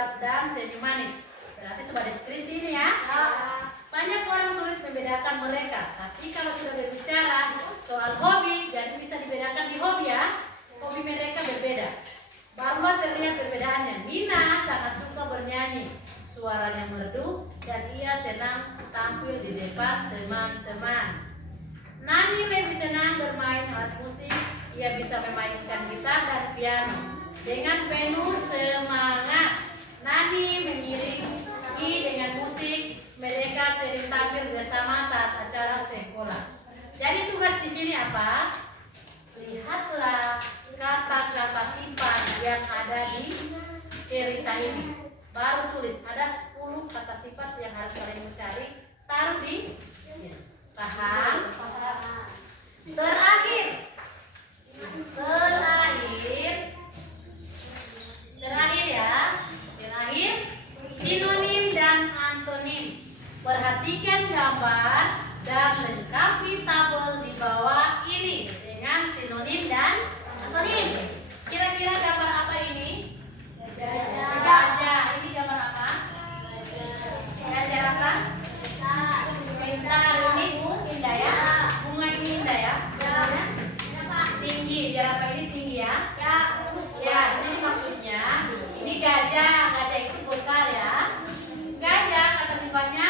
lebat dan senyum manis. Berarti sobat deskripsi ini ya. Banyak orang sulit membedakan mereka, tapi kalau sudah berbicara soal hobi, jadi bisa dibedakan di hobi ya. Hobi mereka berbeda. Barulah terlihat perbedaannya. Nina sangat suka bernyanyi, suaranya merdu dan ia senang tampil di depan teman-teman. Nani lebih senang bermain alat musik, ia bisa memainkan gitar dan piano dengan penuh semangat. Nani mengiringi dengan musik, mereka sering tampil bersama saat acara sekolah. Jadi tugas di sini apa? Lihatlah kata-kata sifat yang ada di cerita ini. Baru tulis, ada 10 kata sifat yang harus kalian mencari. Taruh di sini. Paham? Terakhir ya. Terakhir sinonim dan antonim. Perhatikan gambar dan lengkapi tabel di bawah ini dengan sinonim dan antonim. Kira-kira gambar apa ini? Gajah. Ini gambar apa? Gajah apa? Pintar. Ini indah ya. Bunga ini indah ya. Tinggi. Jerapah ini tinggi ya. Ya, di sini maksudnya ini gajah. Gajah itu besar ya. Gajah kata sifatnya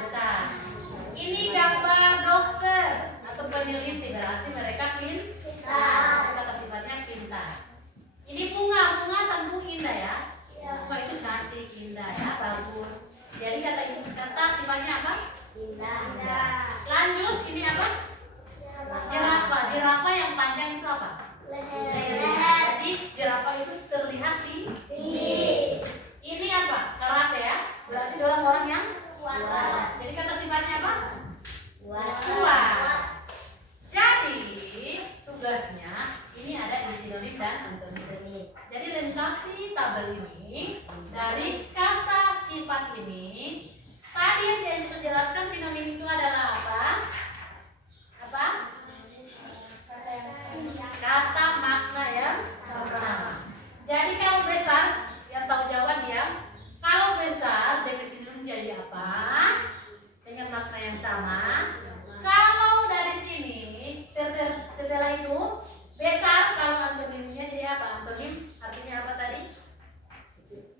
besar. Ini gambar dokter atau peneliti, berarti mereka pintar. Kata sifatnya pintar. Ini bunga tentu indah ya. Bunga itu cantik, indah ya, bagus. Jadi kata sifatnya apa? Indah. Lanjut, ini apa? Jerapah yang panjang itu apa? Leher. Jadi jerapah itu terlihat di. Ini apa? Karate ya. Berarti orang yang kuat. Jadi kata sifatnya apa? Kuat. Jadi tugasnya ini ada di sinonim dan antonim. Jadi lengkapi tabel ini dari kata sifat ini. Tadi yang saya jelaskan sinonim itu adalah apa? Apa? Kata makna yang sama. Jadi kalau besar, yang tahu jawaban diam. Kalau besar, definisi sinonim jadi apa? Dengan makna yang sama. Kalau dari sini, setelah itu besar, kalau antonimnya jadi apa? Antonim artinya apa tadi?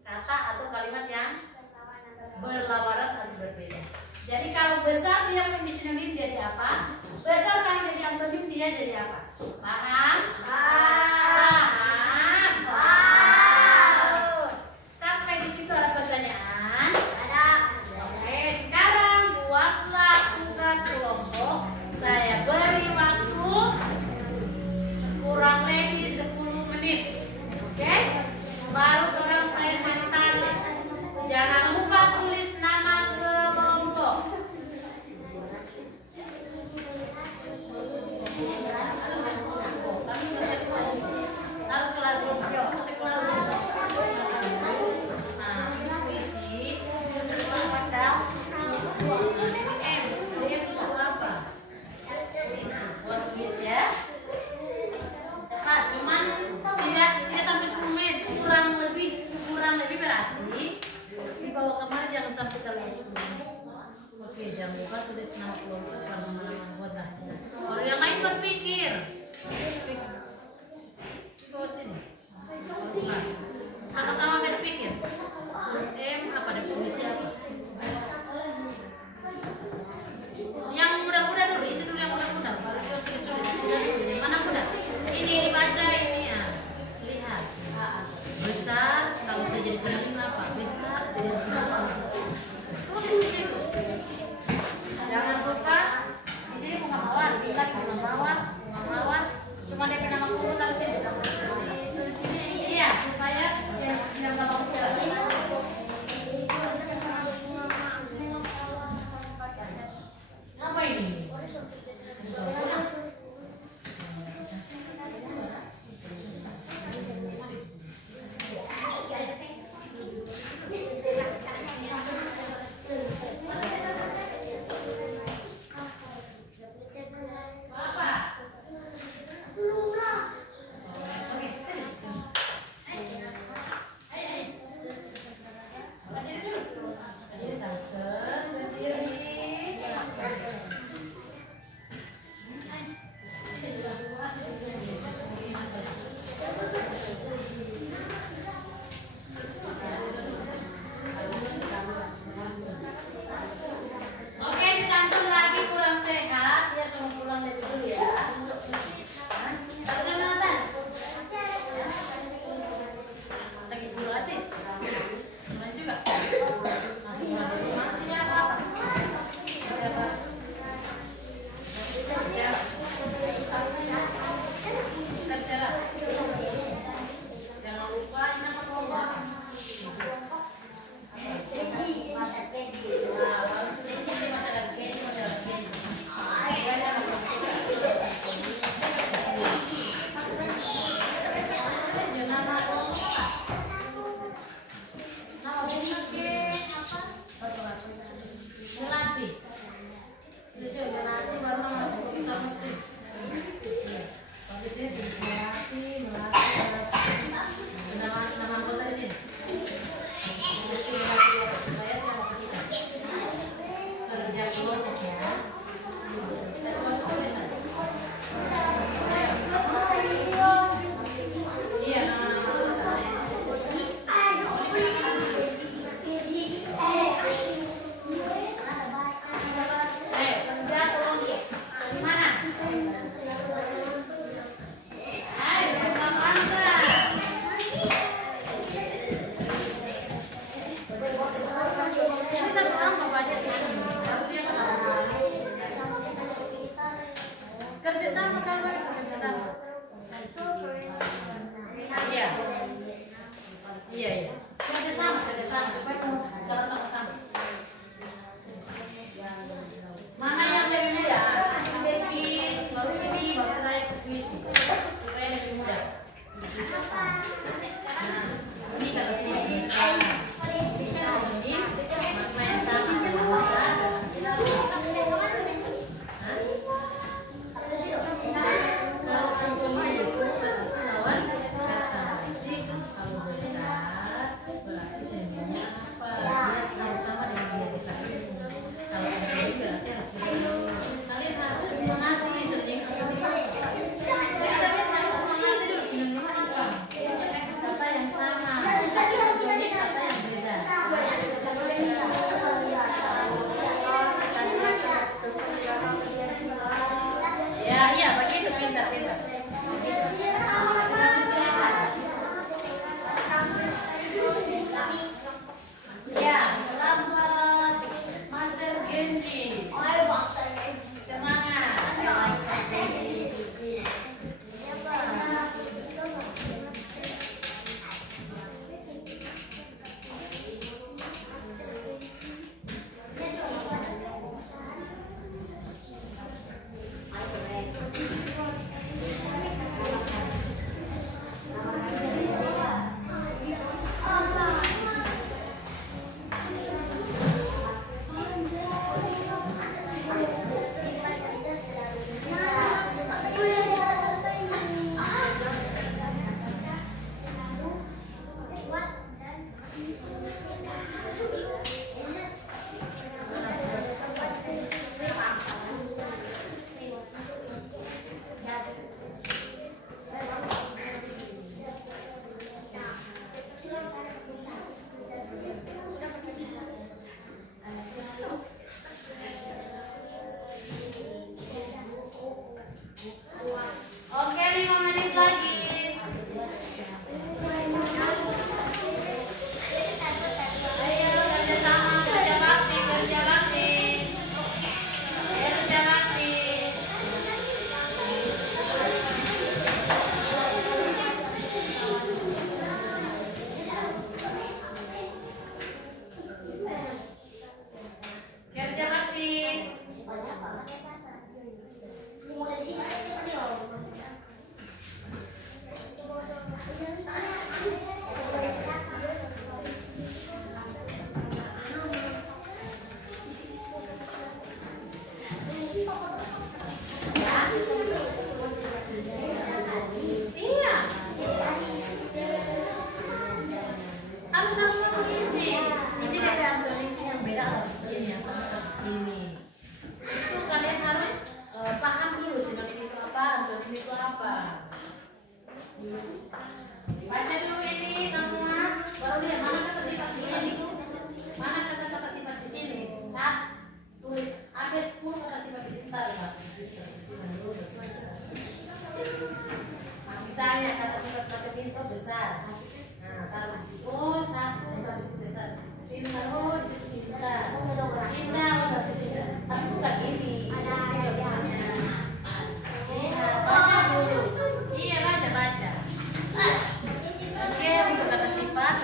Kata atau kalimat yang berlawanan atau berbeda. Jadi kalau besar dia menjadi sinonim jadi apa? Besar kalau jadi antonim dia jadi apa? Paham? Paham. Bagus. Sampai di situ ada pertanyaan? Ada. Oke, sekarang buatlah tugas kelompok. Saya beri waktu kurang lebih 10 menit. Oke? Baru orang presentasi. Jangan lupa tulis nama kelompok. Harus kelas dulu. Masih kelas dulu. Nah, puisi. Dia itu apa? Buat puisi ya. Cepat, cuman tidak sampai 10 menit, kurang lebih berarti dibawa kemari, jangan sampai terlalu cepat. Oke, jangan lupa tulis nama kelompok dan nama anggota. Orang yang lain berpikir. Di bawah sini. Sama-sama berpikir. Apa definisi apa? Yang mudah-mudah dulu, isi dulu yang mudah-mudah. Kalau dia sulit-sulit, mana mudah? Ini dibaca ini ya. Lihat. Besar, kalau saya jadi sinonim apa? Besar dengan sinonim. Tulis di situ. Jangan lupa di sini bunga mawar, tingkat bunga mawar. Cuma DP nama guru taruh sini. Tulis sini. Iya, supaya tidak gampang bicara. Apa ini? sini itu apa? Baca dulu ini semua, baru lihat mana kata sifat di sini. Mana kata-kata sifat di sini? Tulis ada 10 kata sifat di sini. Misalnya kata sifat bahasa itu besar. Nah, taruh di situ. Satu sifat di situ besar. Ini taruh di situ kita. Indah, udah tidak. Tapi bukan ini. Baca dulu. Iya, baca. Oke, untuk kata sifat.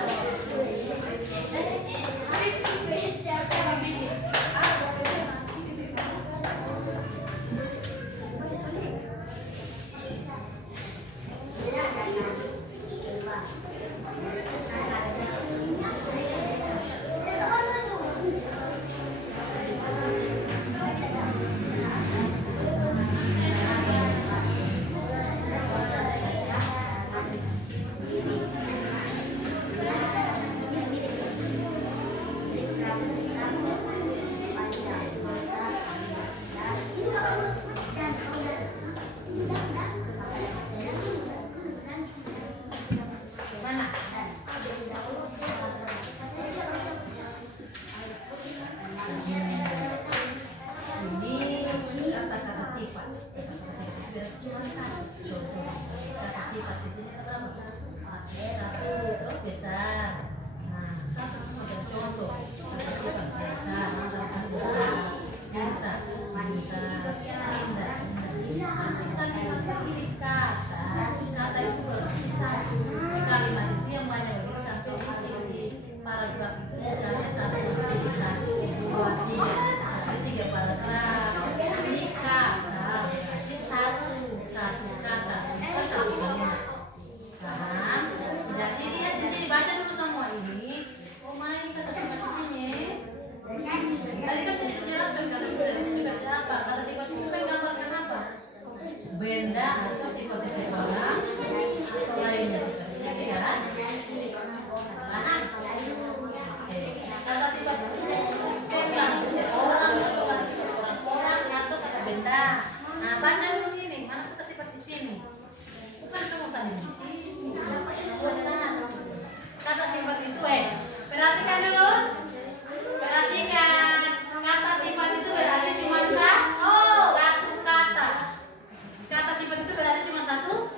Benda atau sifat seseorang atau lainnya seperti itu ya kan? Kata sifat seseorang atau kata sifat orang atau kata benda. Nah, baca dulu ini, mana kata sifat di sini? Bukan semua saling di sini. Kata sifat itu perhatikan dulu. Perhatikan. Kata sifat itu berarti cuma satu kata. Kata sifat itu berarti cuma satu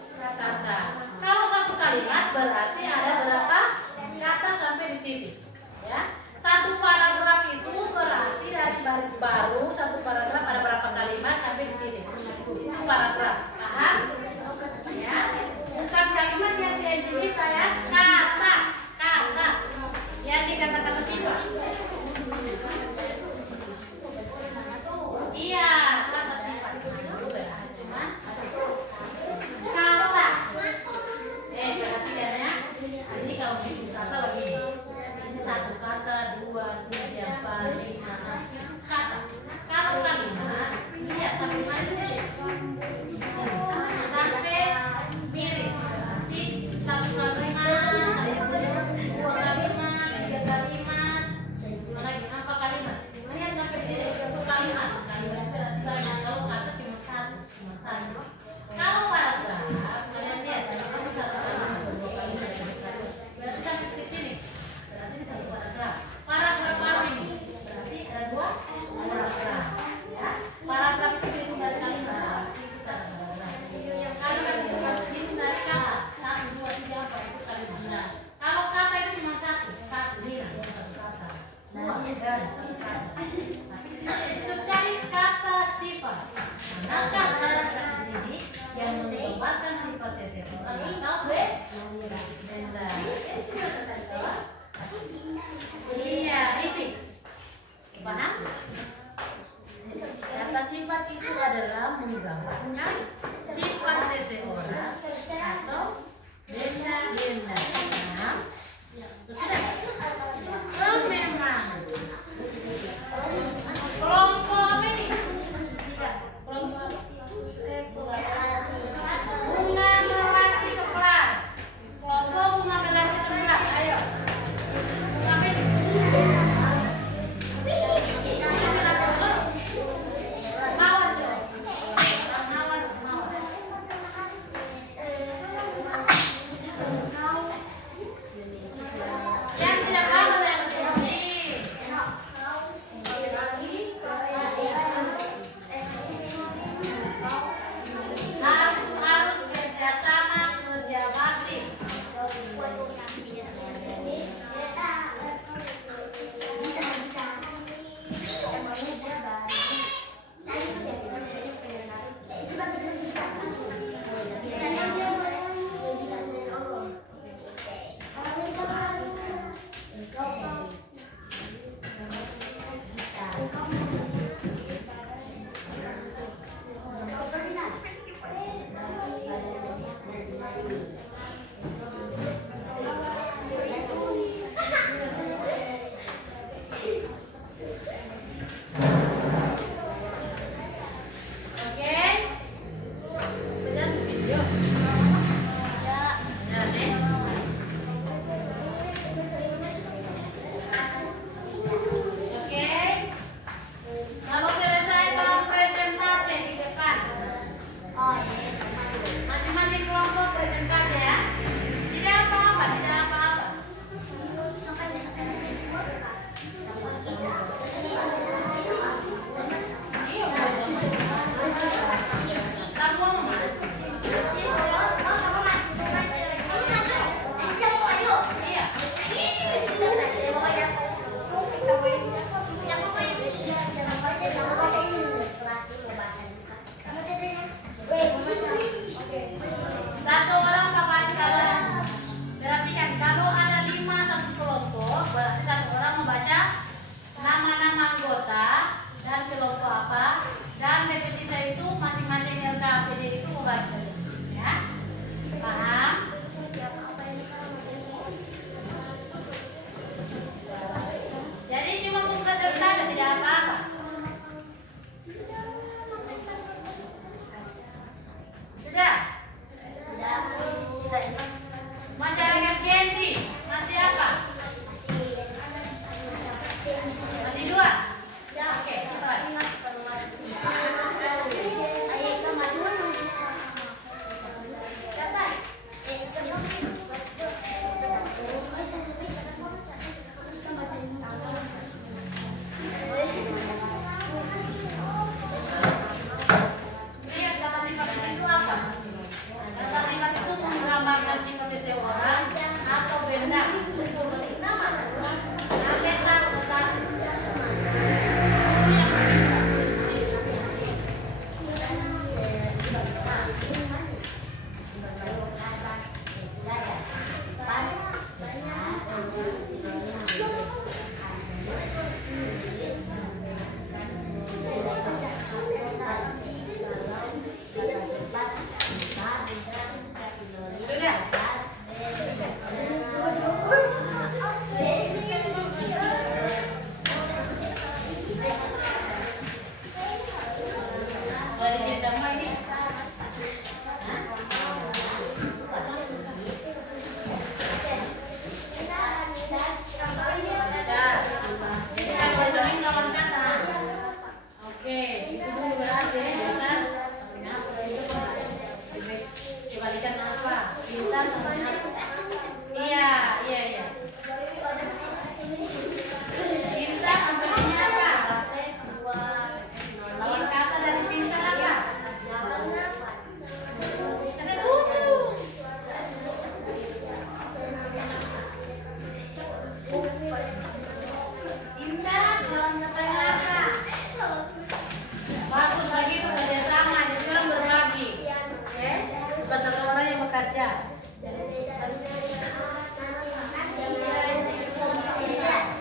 Sarja.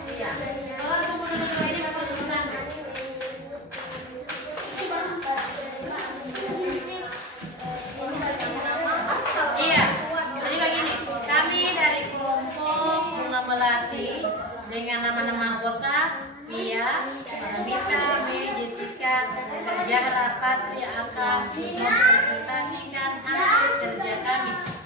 Iya. Kalau kamu mau duduk ini kamu duduk sana. Iya. Jadi begini, kami dari kelompok Bunga Melati dengan nama-nama anggota Via, Anamita, Mary, Jessica, kerja rapat akan mempresentasikan hasil kerja kami.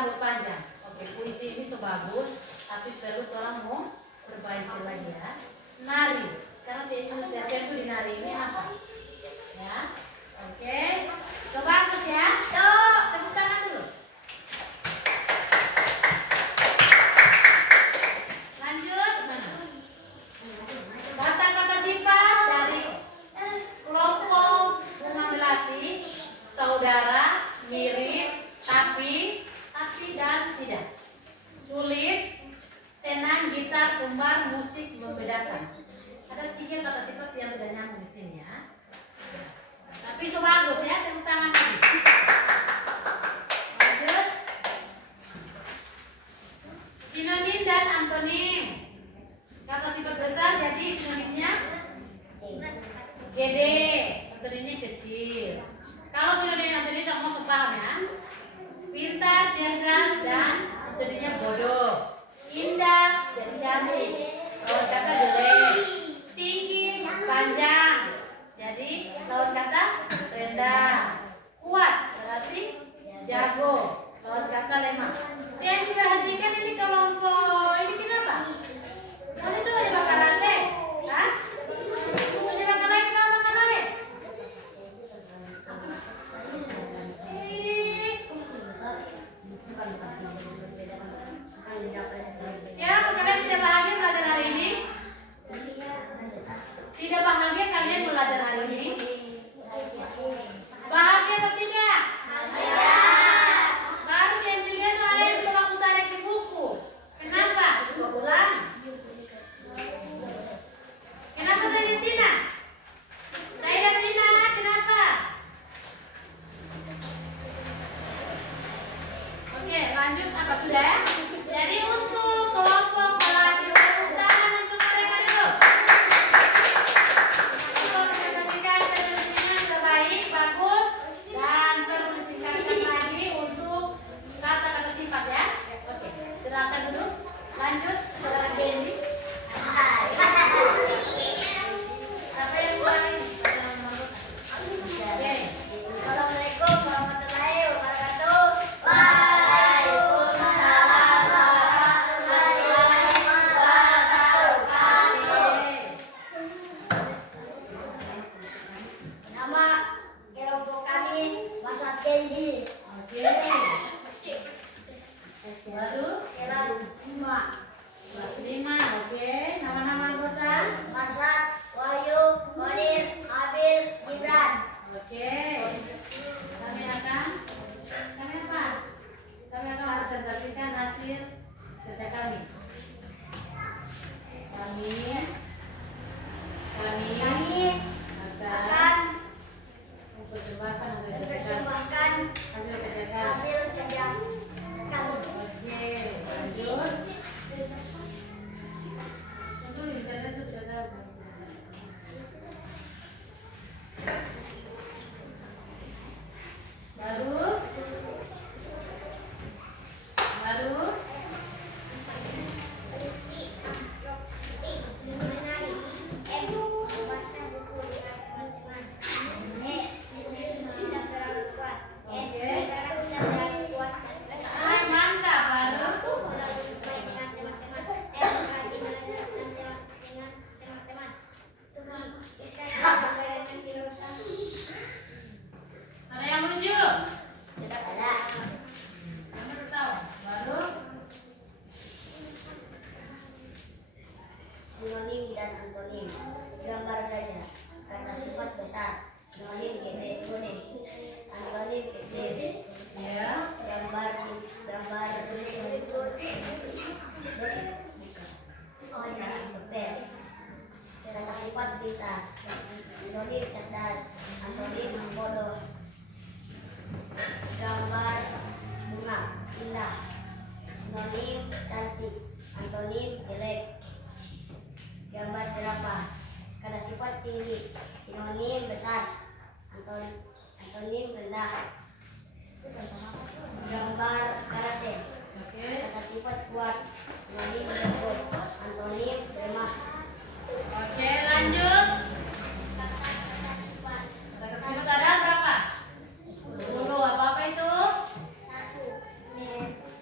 rambut panjang. Oke, puisi ini sebagus, tapi perlu orang mau perbaiki lagi ya. Nari, karena itu di nari ini apa? Ya, oke, sebagus ya. Tuh, tepuk tangan dulu. Lanjut, mana? Kata-kata sifat dari kelompok bunga melati, saudara, mirip, tapi dan tidak. Sulit, senang, gitar, kembar, musik, membedakan. Ada 3 kata sifat yang tidak nyambung di sini ya. Tapi sebagus ya, tepuk tangan lagi. Lanjut. Sinonim dan antonim. Kata sifat besar jadi sinonimnya gede, antonimnya kecil. Kalau sinonim antonim sama sepaham ya. Pintar, cerdas, dan antonimnya bodoh. Indah, jadi cantik. Lawan kata jelek. Tinggi, panjang. Jadi lawan kata rendah. Kuat, berarti jago. Lawan kata lemah. Yang sudah hentikan ini kelompok ini kenapa? Kamu sudah dibakar lagi? Hah? Sudah dibakar lagi, kenapa bakar lagi? Ya, kalian tidak bahagia belajar hari ini? Tidak bahagia kalian belajar hari ini? Bahagia atau tidak? Baru pensilnya soalnya suka aku tarik di buku. Kenapa? Suka pulang. Kenapa saya dan Tina? Saya dan Tina, kenapa? Oke, lanjut apa sudah ya? Jadi untuk kelompok belajar tepuk tangan untuk mereka dulu. Untuk representasikan keterangan terbaik, bagus, dan perlu ditingkatkan lagi untuk kata-kata sifat ya. Oke, silakan dulu. Lanjut, saudara Benny. Apa yang paling? Oke. Assalamualaikum warahmatullahi wabarakatuh. Nama kelompok kami Masat Kenji. Oke. Baru Kelas 5. kelas 5. Oke. Nama-nama anggota. Masat, Wahyu, Qadir, Abil, Gibran. Oke. Kami akan presentasikan hasil kerja kami. Kami akan mempersembahkan Mempersembahkan hasil kerja kami. hasil kerja kami. Oke, lanjut. Untuk internet sudah tahu. Baru mantap. Ada yang lucu? Tidak ada. Kamu tahu? Baru Sinonim dan antonim. Gambar gajah. Kata sifat besar. Sinonim gede, gede. Antonim gede. ya. Gambar oh ya, betul. Kata sifat pintar. Sinonim cerdas. Antonim bodoh. Gambar bunga indah. Sinonim cantik. Antonim jelek. Gambar jerapah. Kata sifat tinggi. Sinonim besar. Antonim rendah. Gambar karate. Oke. Kata sifat kuat. Sinonim lembut. Antonim lemah. Oke, lanjut. Kata sifat. Kata sifat ada berapa? 10. Apa-apa itu? 1.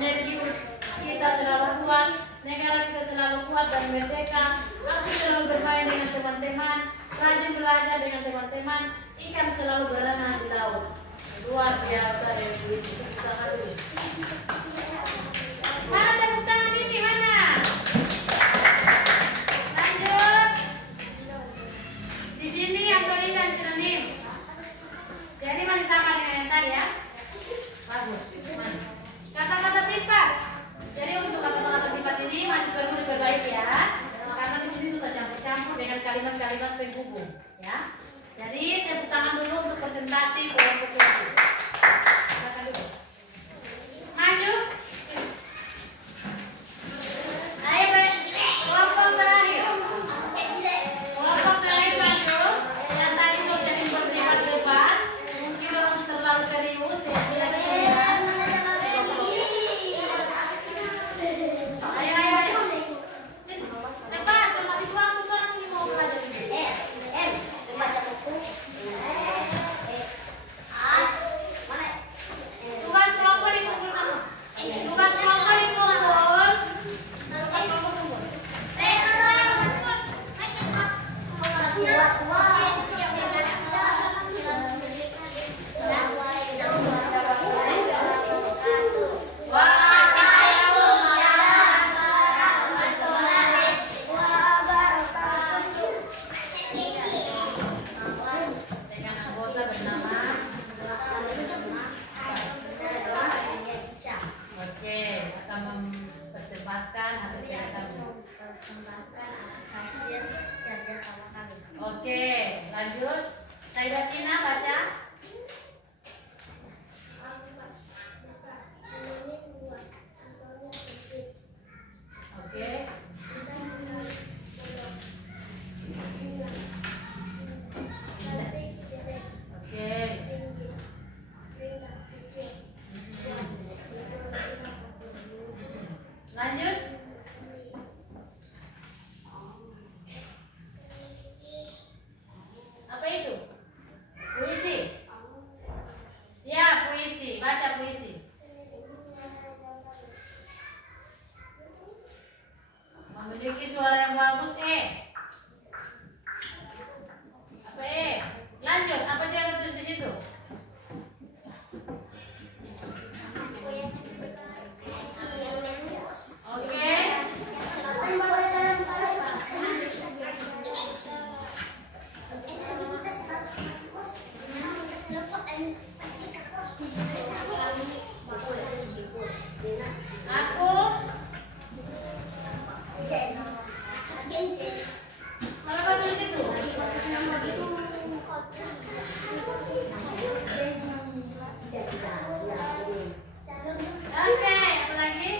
energi kita selalu kuat, negara kita selalu kuat dan merdeka. Aku selalu bermain dengan teman-teman, rajin belajar dengan teman-teman, ikan selalu berenang di laut. Luar biasa ya puisi. Tepuk tangan dulu. Mana tepuk tangan ini, mana? Lanjut. Di sini antonim dan sinonim. Jadi masih sama dengan yang tadi ya. Bagus. Kata-kata sifat. Jadi untuk kata-kata sifat ini masih perlu diperbaiki ya. Karena di sini sudah campur-campur dengan kalimat-kalimat penghubung ya. Jadi tepuk tangan dulu untuk presentasi kelompok itu. Silakan dulu. Maju. Ayo kelompok terakhir. Kelompok terakhir maju. Yang tadi sudah berlipat depan. Mungkin orang terlalu serius. Oke, lanjut. Saya Tina baca. Oke. Lanjut. Apa itu? Puisi. Ya, puisi. Baca puisi. Memiliki suara yang bagus, Apa Lanjut. Apa aja yang tulis di situ? Oke. Aku kalau kau tulis itu oke, apa lagi?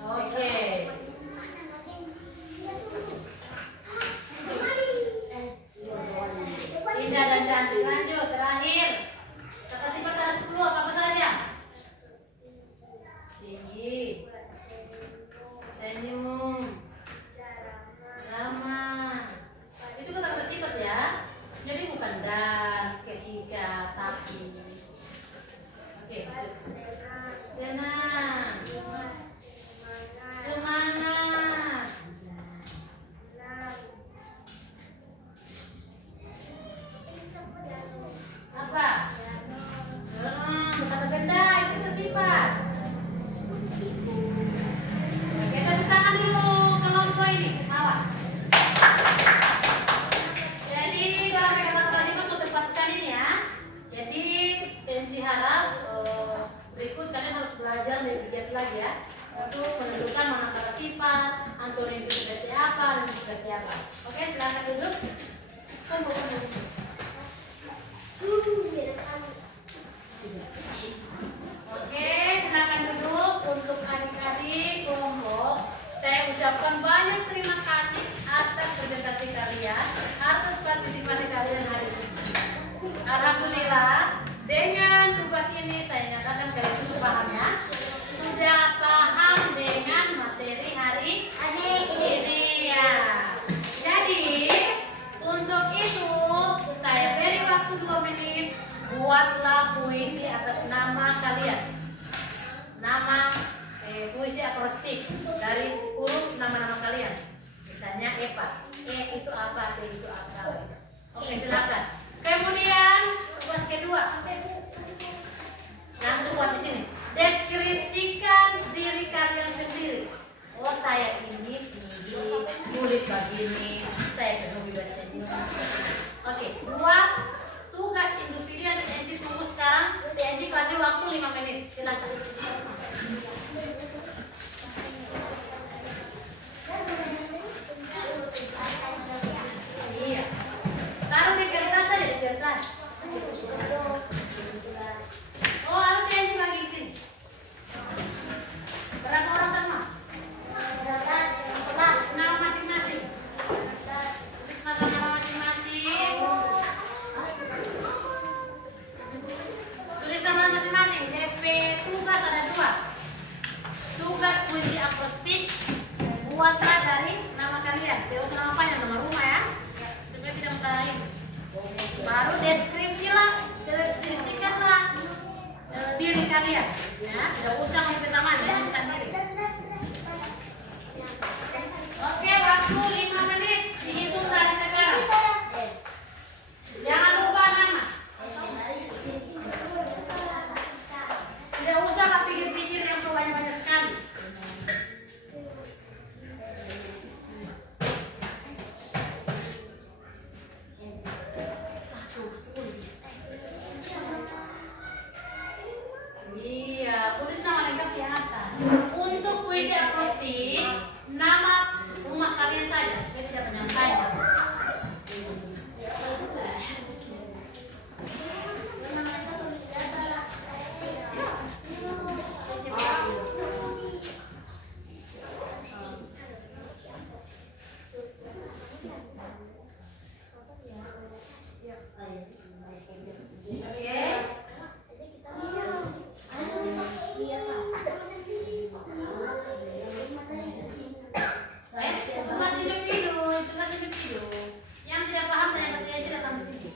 Oke. Indah dan cantik. Lanjut, terakhir. Kata sifat ada 10, apa saja? Tinggi, senyum, ramah. Itu kata-kata sifat ya. Jadi bukan dan, ketika, tapi. Oke, senang, semangat, apa? Kata benda itu kata sifat. Oke, tepuk tangan dulu kelompok ini. Awas. Jadi dalam kata-kata sifat sudah tepat sekali nih ya. Jadi TMC harap berikut kalian harus belajar lebih giat lagi ya untuk menentukan mana kata sifat, antonim itu seperti apa dan seperti apa. Oke, silakan duduk. Oke, silakan duduk. Untuk adik-adik kelompok, saya ucapkan banyak terima kasih atas presentasi kalian, atas partisipasi kalian hari ini. Alhamdulillah, dengan tugas ini saya nyatakan kalian sudah paham ya. Sudah paham dengan materi hari ini ya. Jadi untuk itu saya beri waktu 2 menit Baru deskripsikanlah diri kalian. Ya, tidak usah teman ya, sendiri. Oke, waktu 5 menit dihitung dari sekarang. Jangan lupa nama. Tidak usah pikir-pikir yang banyak-banyak sekali. Iya, tulis nama lengkap di atas. Untuk puisi akrostik, nama rumah kalian saja supaya tidak banyak tanya. Yang tidak paham dan yang aja datang ke sini.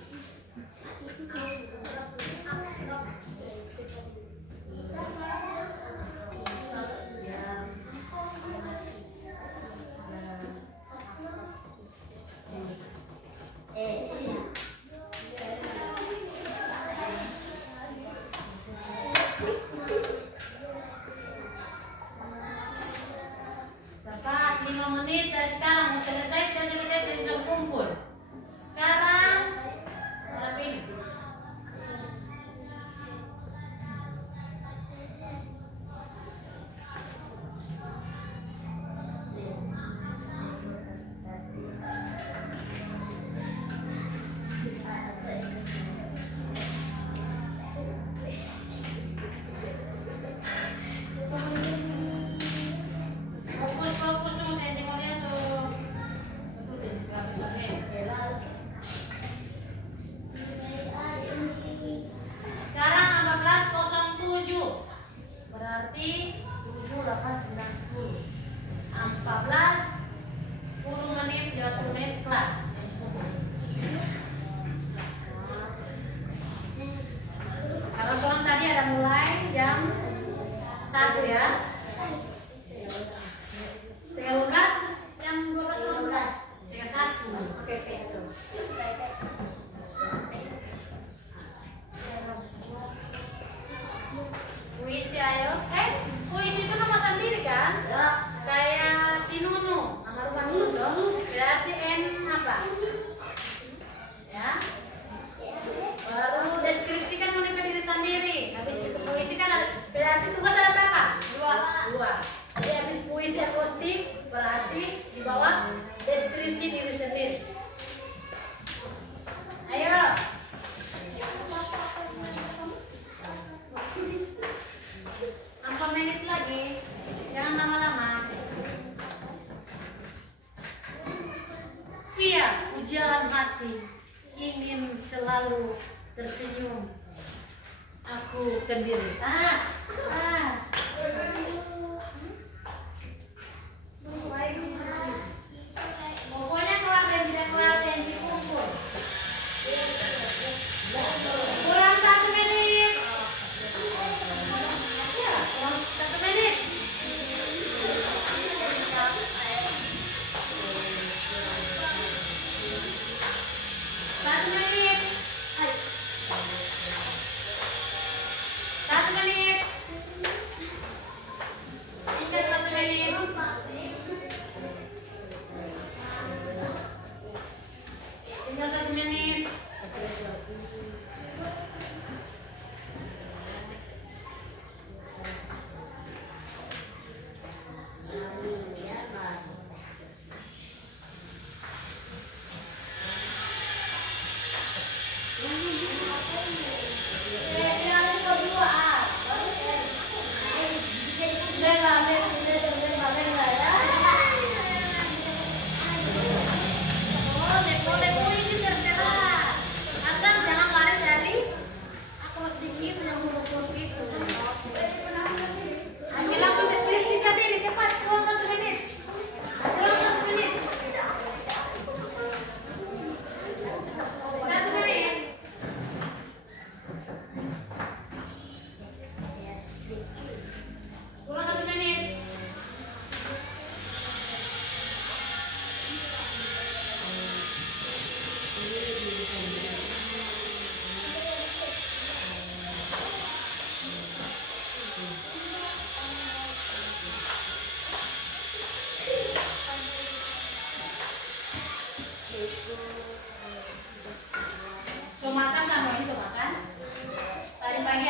Cepat, 5 menit dari sekarang mau selesai, tidak selesai dari sudah kumpul. Sekarang berapa ini? Fokus dulu, saya cengoknya suruh. Sekarang 14.07. Berarti 7, 8, 9, 10. 14, 10 menit, 30 menit kelar. Kalau pulang tadi ada mulai jam 1 ya. 12 terus jam 12. Setengah 1. Oke, setengah 1. Puisi ayo. Puisi itu nama sendiri kan? Ya. Kayak Tinunu, nama rumah dulu dong. Berarti N apa? Ya. Baru deskripsikan mengenai diri sendiri. Habis itu puisi kan ada, berarti tugas ada berapa? 2. Jadi habis puisi akrostik berarti di bawah deskripsi diri sendiri. Ayo. Empat menit lagi, jangan lama-lama. Iya, ujaran hati ingin selalu tersenyum. Aku sendiri. Pas. Pokoknya keluar dan tidak keluar dan dikumpul. Kurang 1 menit. Ya, kurang 1 menit. Satu menit. 1 menit.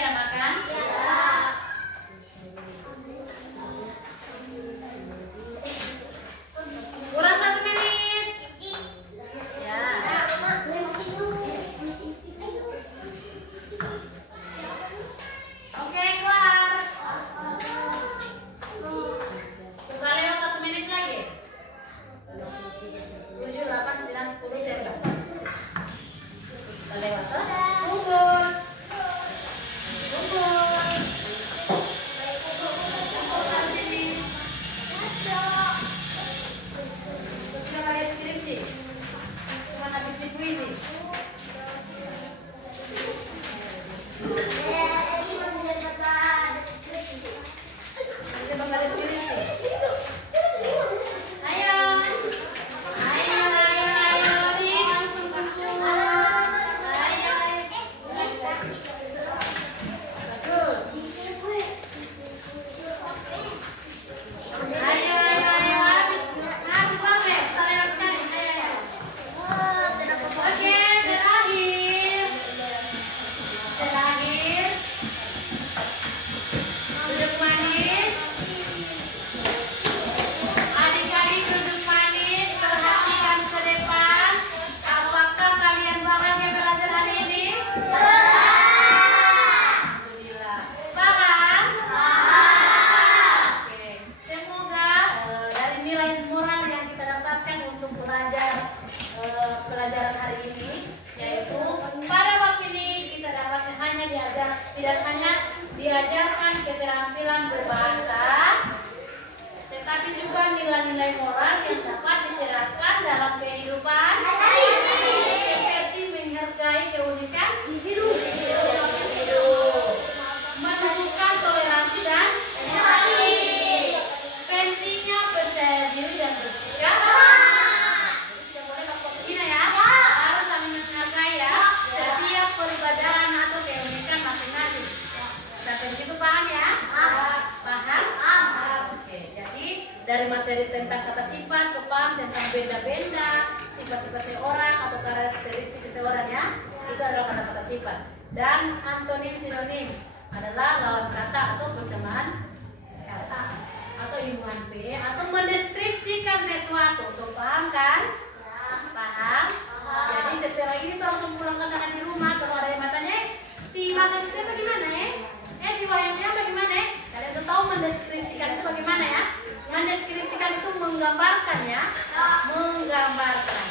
ada makan? Kurang 1 menit. Ya. Oke, keluar. Coba lewat 1 menit lagi. 7, 8, 9, 10, 11. Kita lewat tuh. Kumpul. Sudah pakai skripsi. Cuma habis di puisi. Masih belum ada skripsi. Ayo. Ayo, ayo, ayo, Rik. Ayo. Bagus. Ayo, ayo, ayo, habis sampai. Kita lewat sekali. Ayo. Oke, terakhir. Terakhir. Duduk manis. Adik-adik duduk manis, perhatikan ke depan. Apakah kalian bahagia belajar hari ini? Alhamdulillah. Paham? Oke. Semoga dari nilai moral yang kita dapatkan untuk belajar pelajaran hari ini, yaitu pada waktu ini kita dapat tidak hanya diajarkan keterampilan berbahasa, tetapi juga nilai-nilai moral yang dapat diterapkan dalam kehidupan seperti menghargai keunikan hidup, menumbuhkan toleransi dan empati, pentingnya percaya diri dan bersikap. Tidak boleh bakal begini ya, harus saling menghargai ya setiap perbedaan atau keunikan masing-masing. Sampai di situ paham ya? Paham? Oke, jadi dari materi tentang kata sifat, sopan, tentang benda-benda, sifat-sifat seorang atau karakteristik seseorang ya, itu adalah kata-kata sifat. Dan antonim sinonim adalah lawan kata atau persamaan kata atau ilmuwan P atau mendeskripsikan sesuatu. So paham kan? Paham? Jadi setelah ini tuh langsung pulang ke sana di rumah. Kalau ada yang matanya, di masa itu bagaimana ya? Di wayangnya bagaimana ya? Kalian sudah tahu mendeskripsikan itu bagaimana ya? Mendeskripsikan itu menggambarkan ya? Menggambarkan.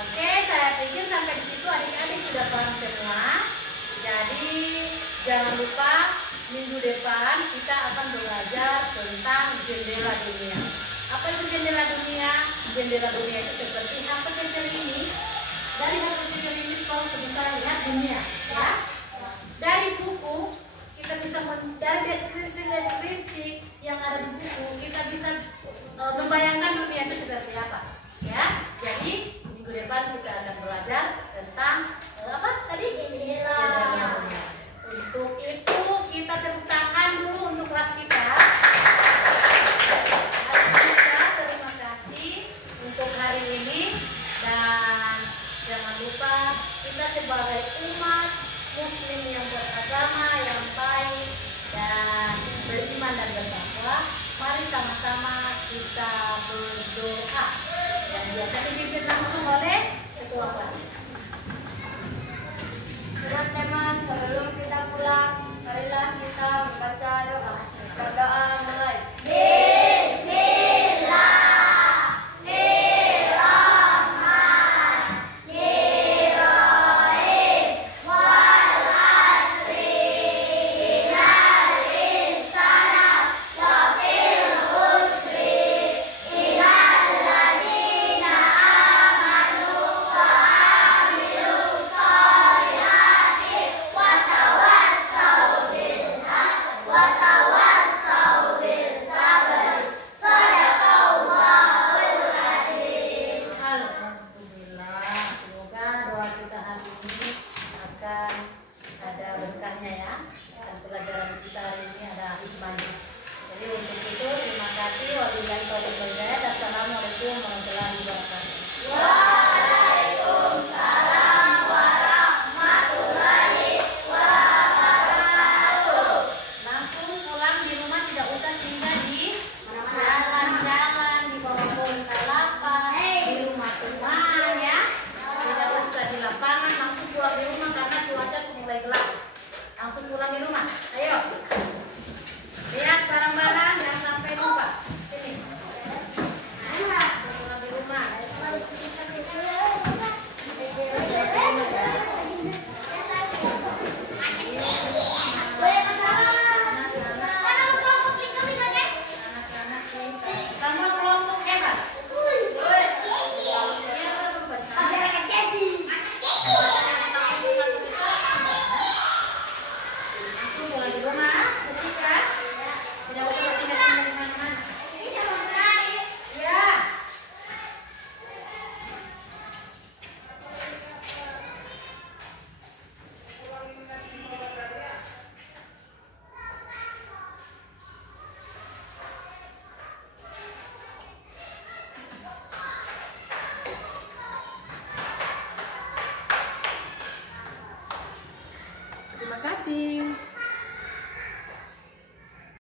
Oke, saya pikir sampai di situ adik-adik sudah paham semua. Jadi jangan lupa minggu depan kita akan belajar tentang jendela dunia. Apa itu jendela dunia? Jendela dunia itu seperti HP kecil ini. Dari HP kecil ini kalau sebentar lihat dunia, ya. Dari buku kita bisa dari deskripsi yang ada di buku kita bisa membayangkan dunia itu seperti apa, ya. Jadi minggu depan kita akan belajar tentang apa tadi? Jendela dunia. Untuk itu kita tepuk tangan dulu untuk kelas kita. Terima kasih untuk hari ini dan jangan lupa kita sebagai umat muslim yang beragama yang baik dan beriman dan bertakwa, mari sama-sama kita berdoa dan biasa dipimpin langsung oleh ketua kelas. Teman-teman, sebelum kita pulang, marilah kita membaca doa. Berdoa mulai. rumah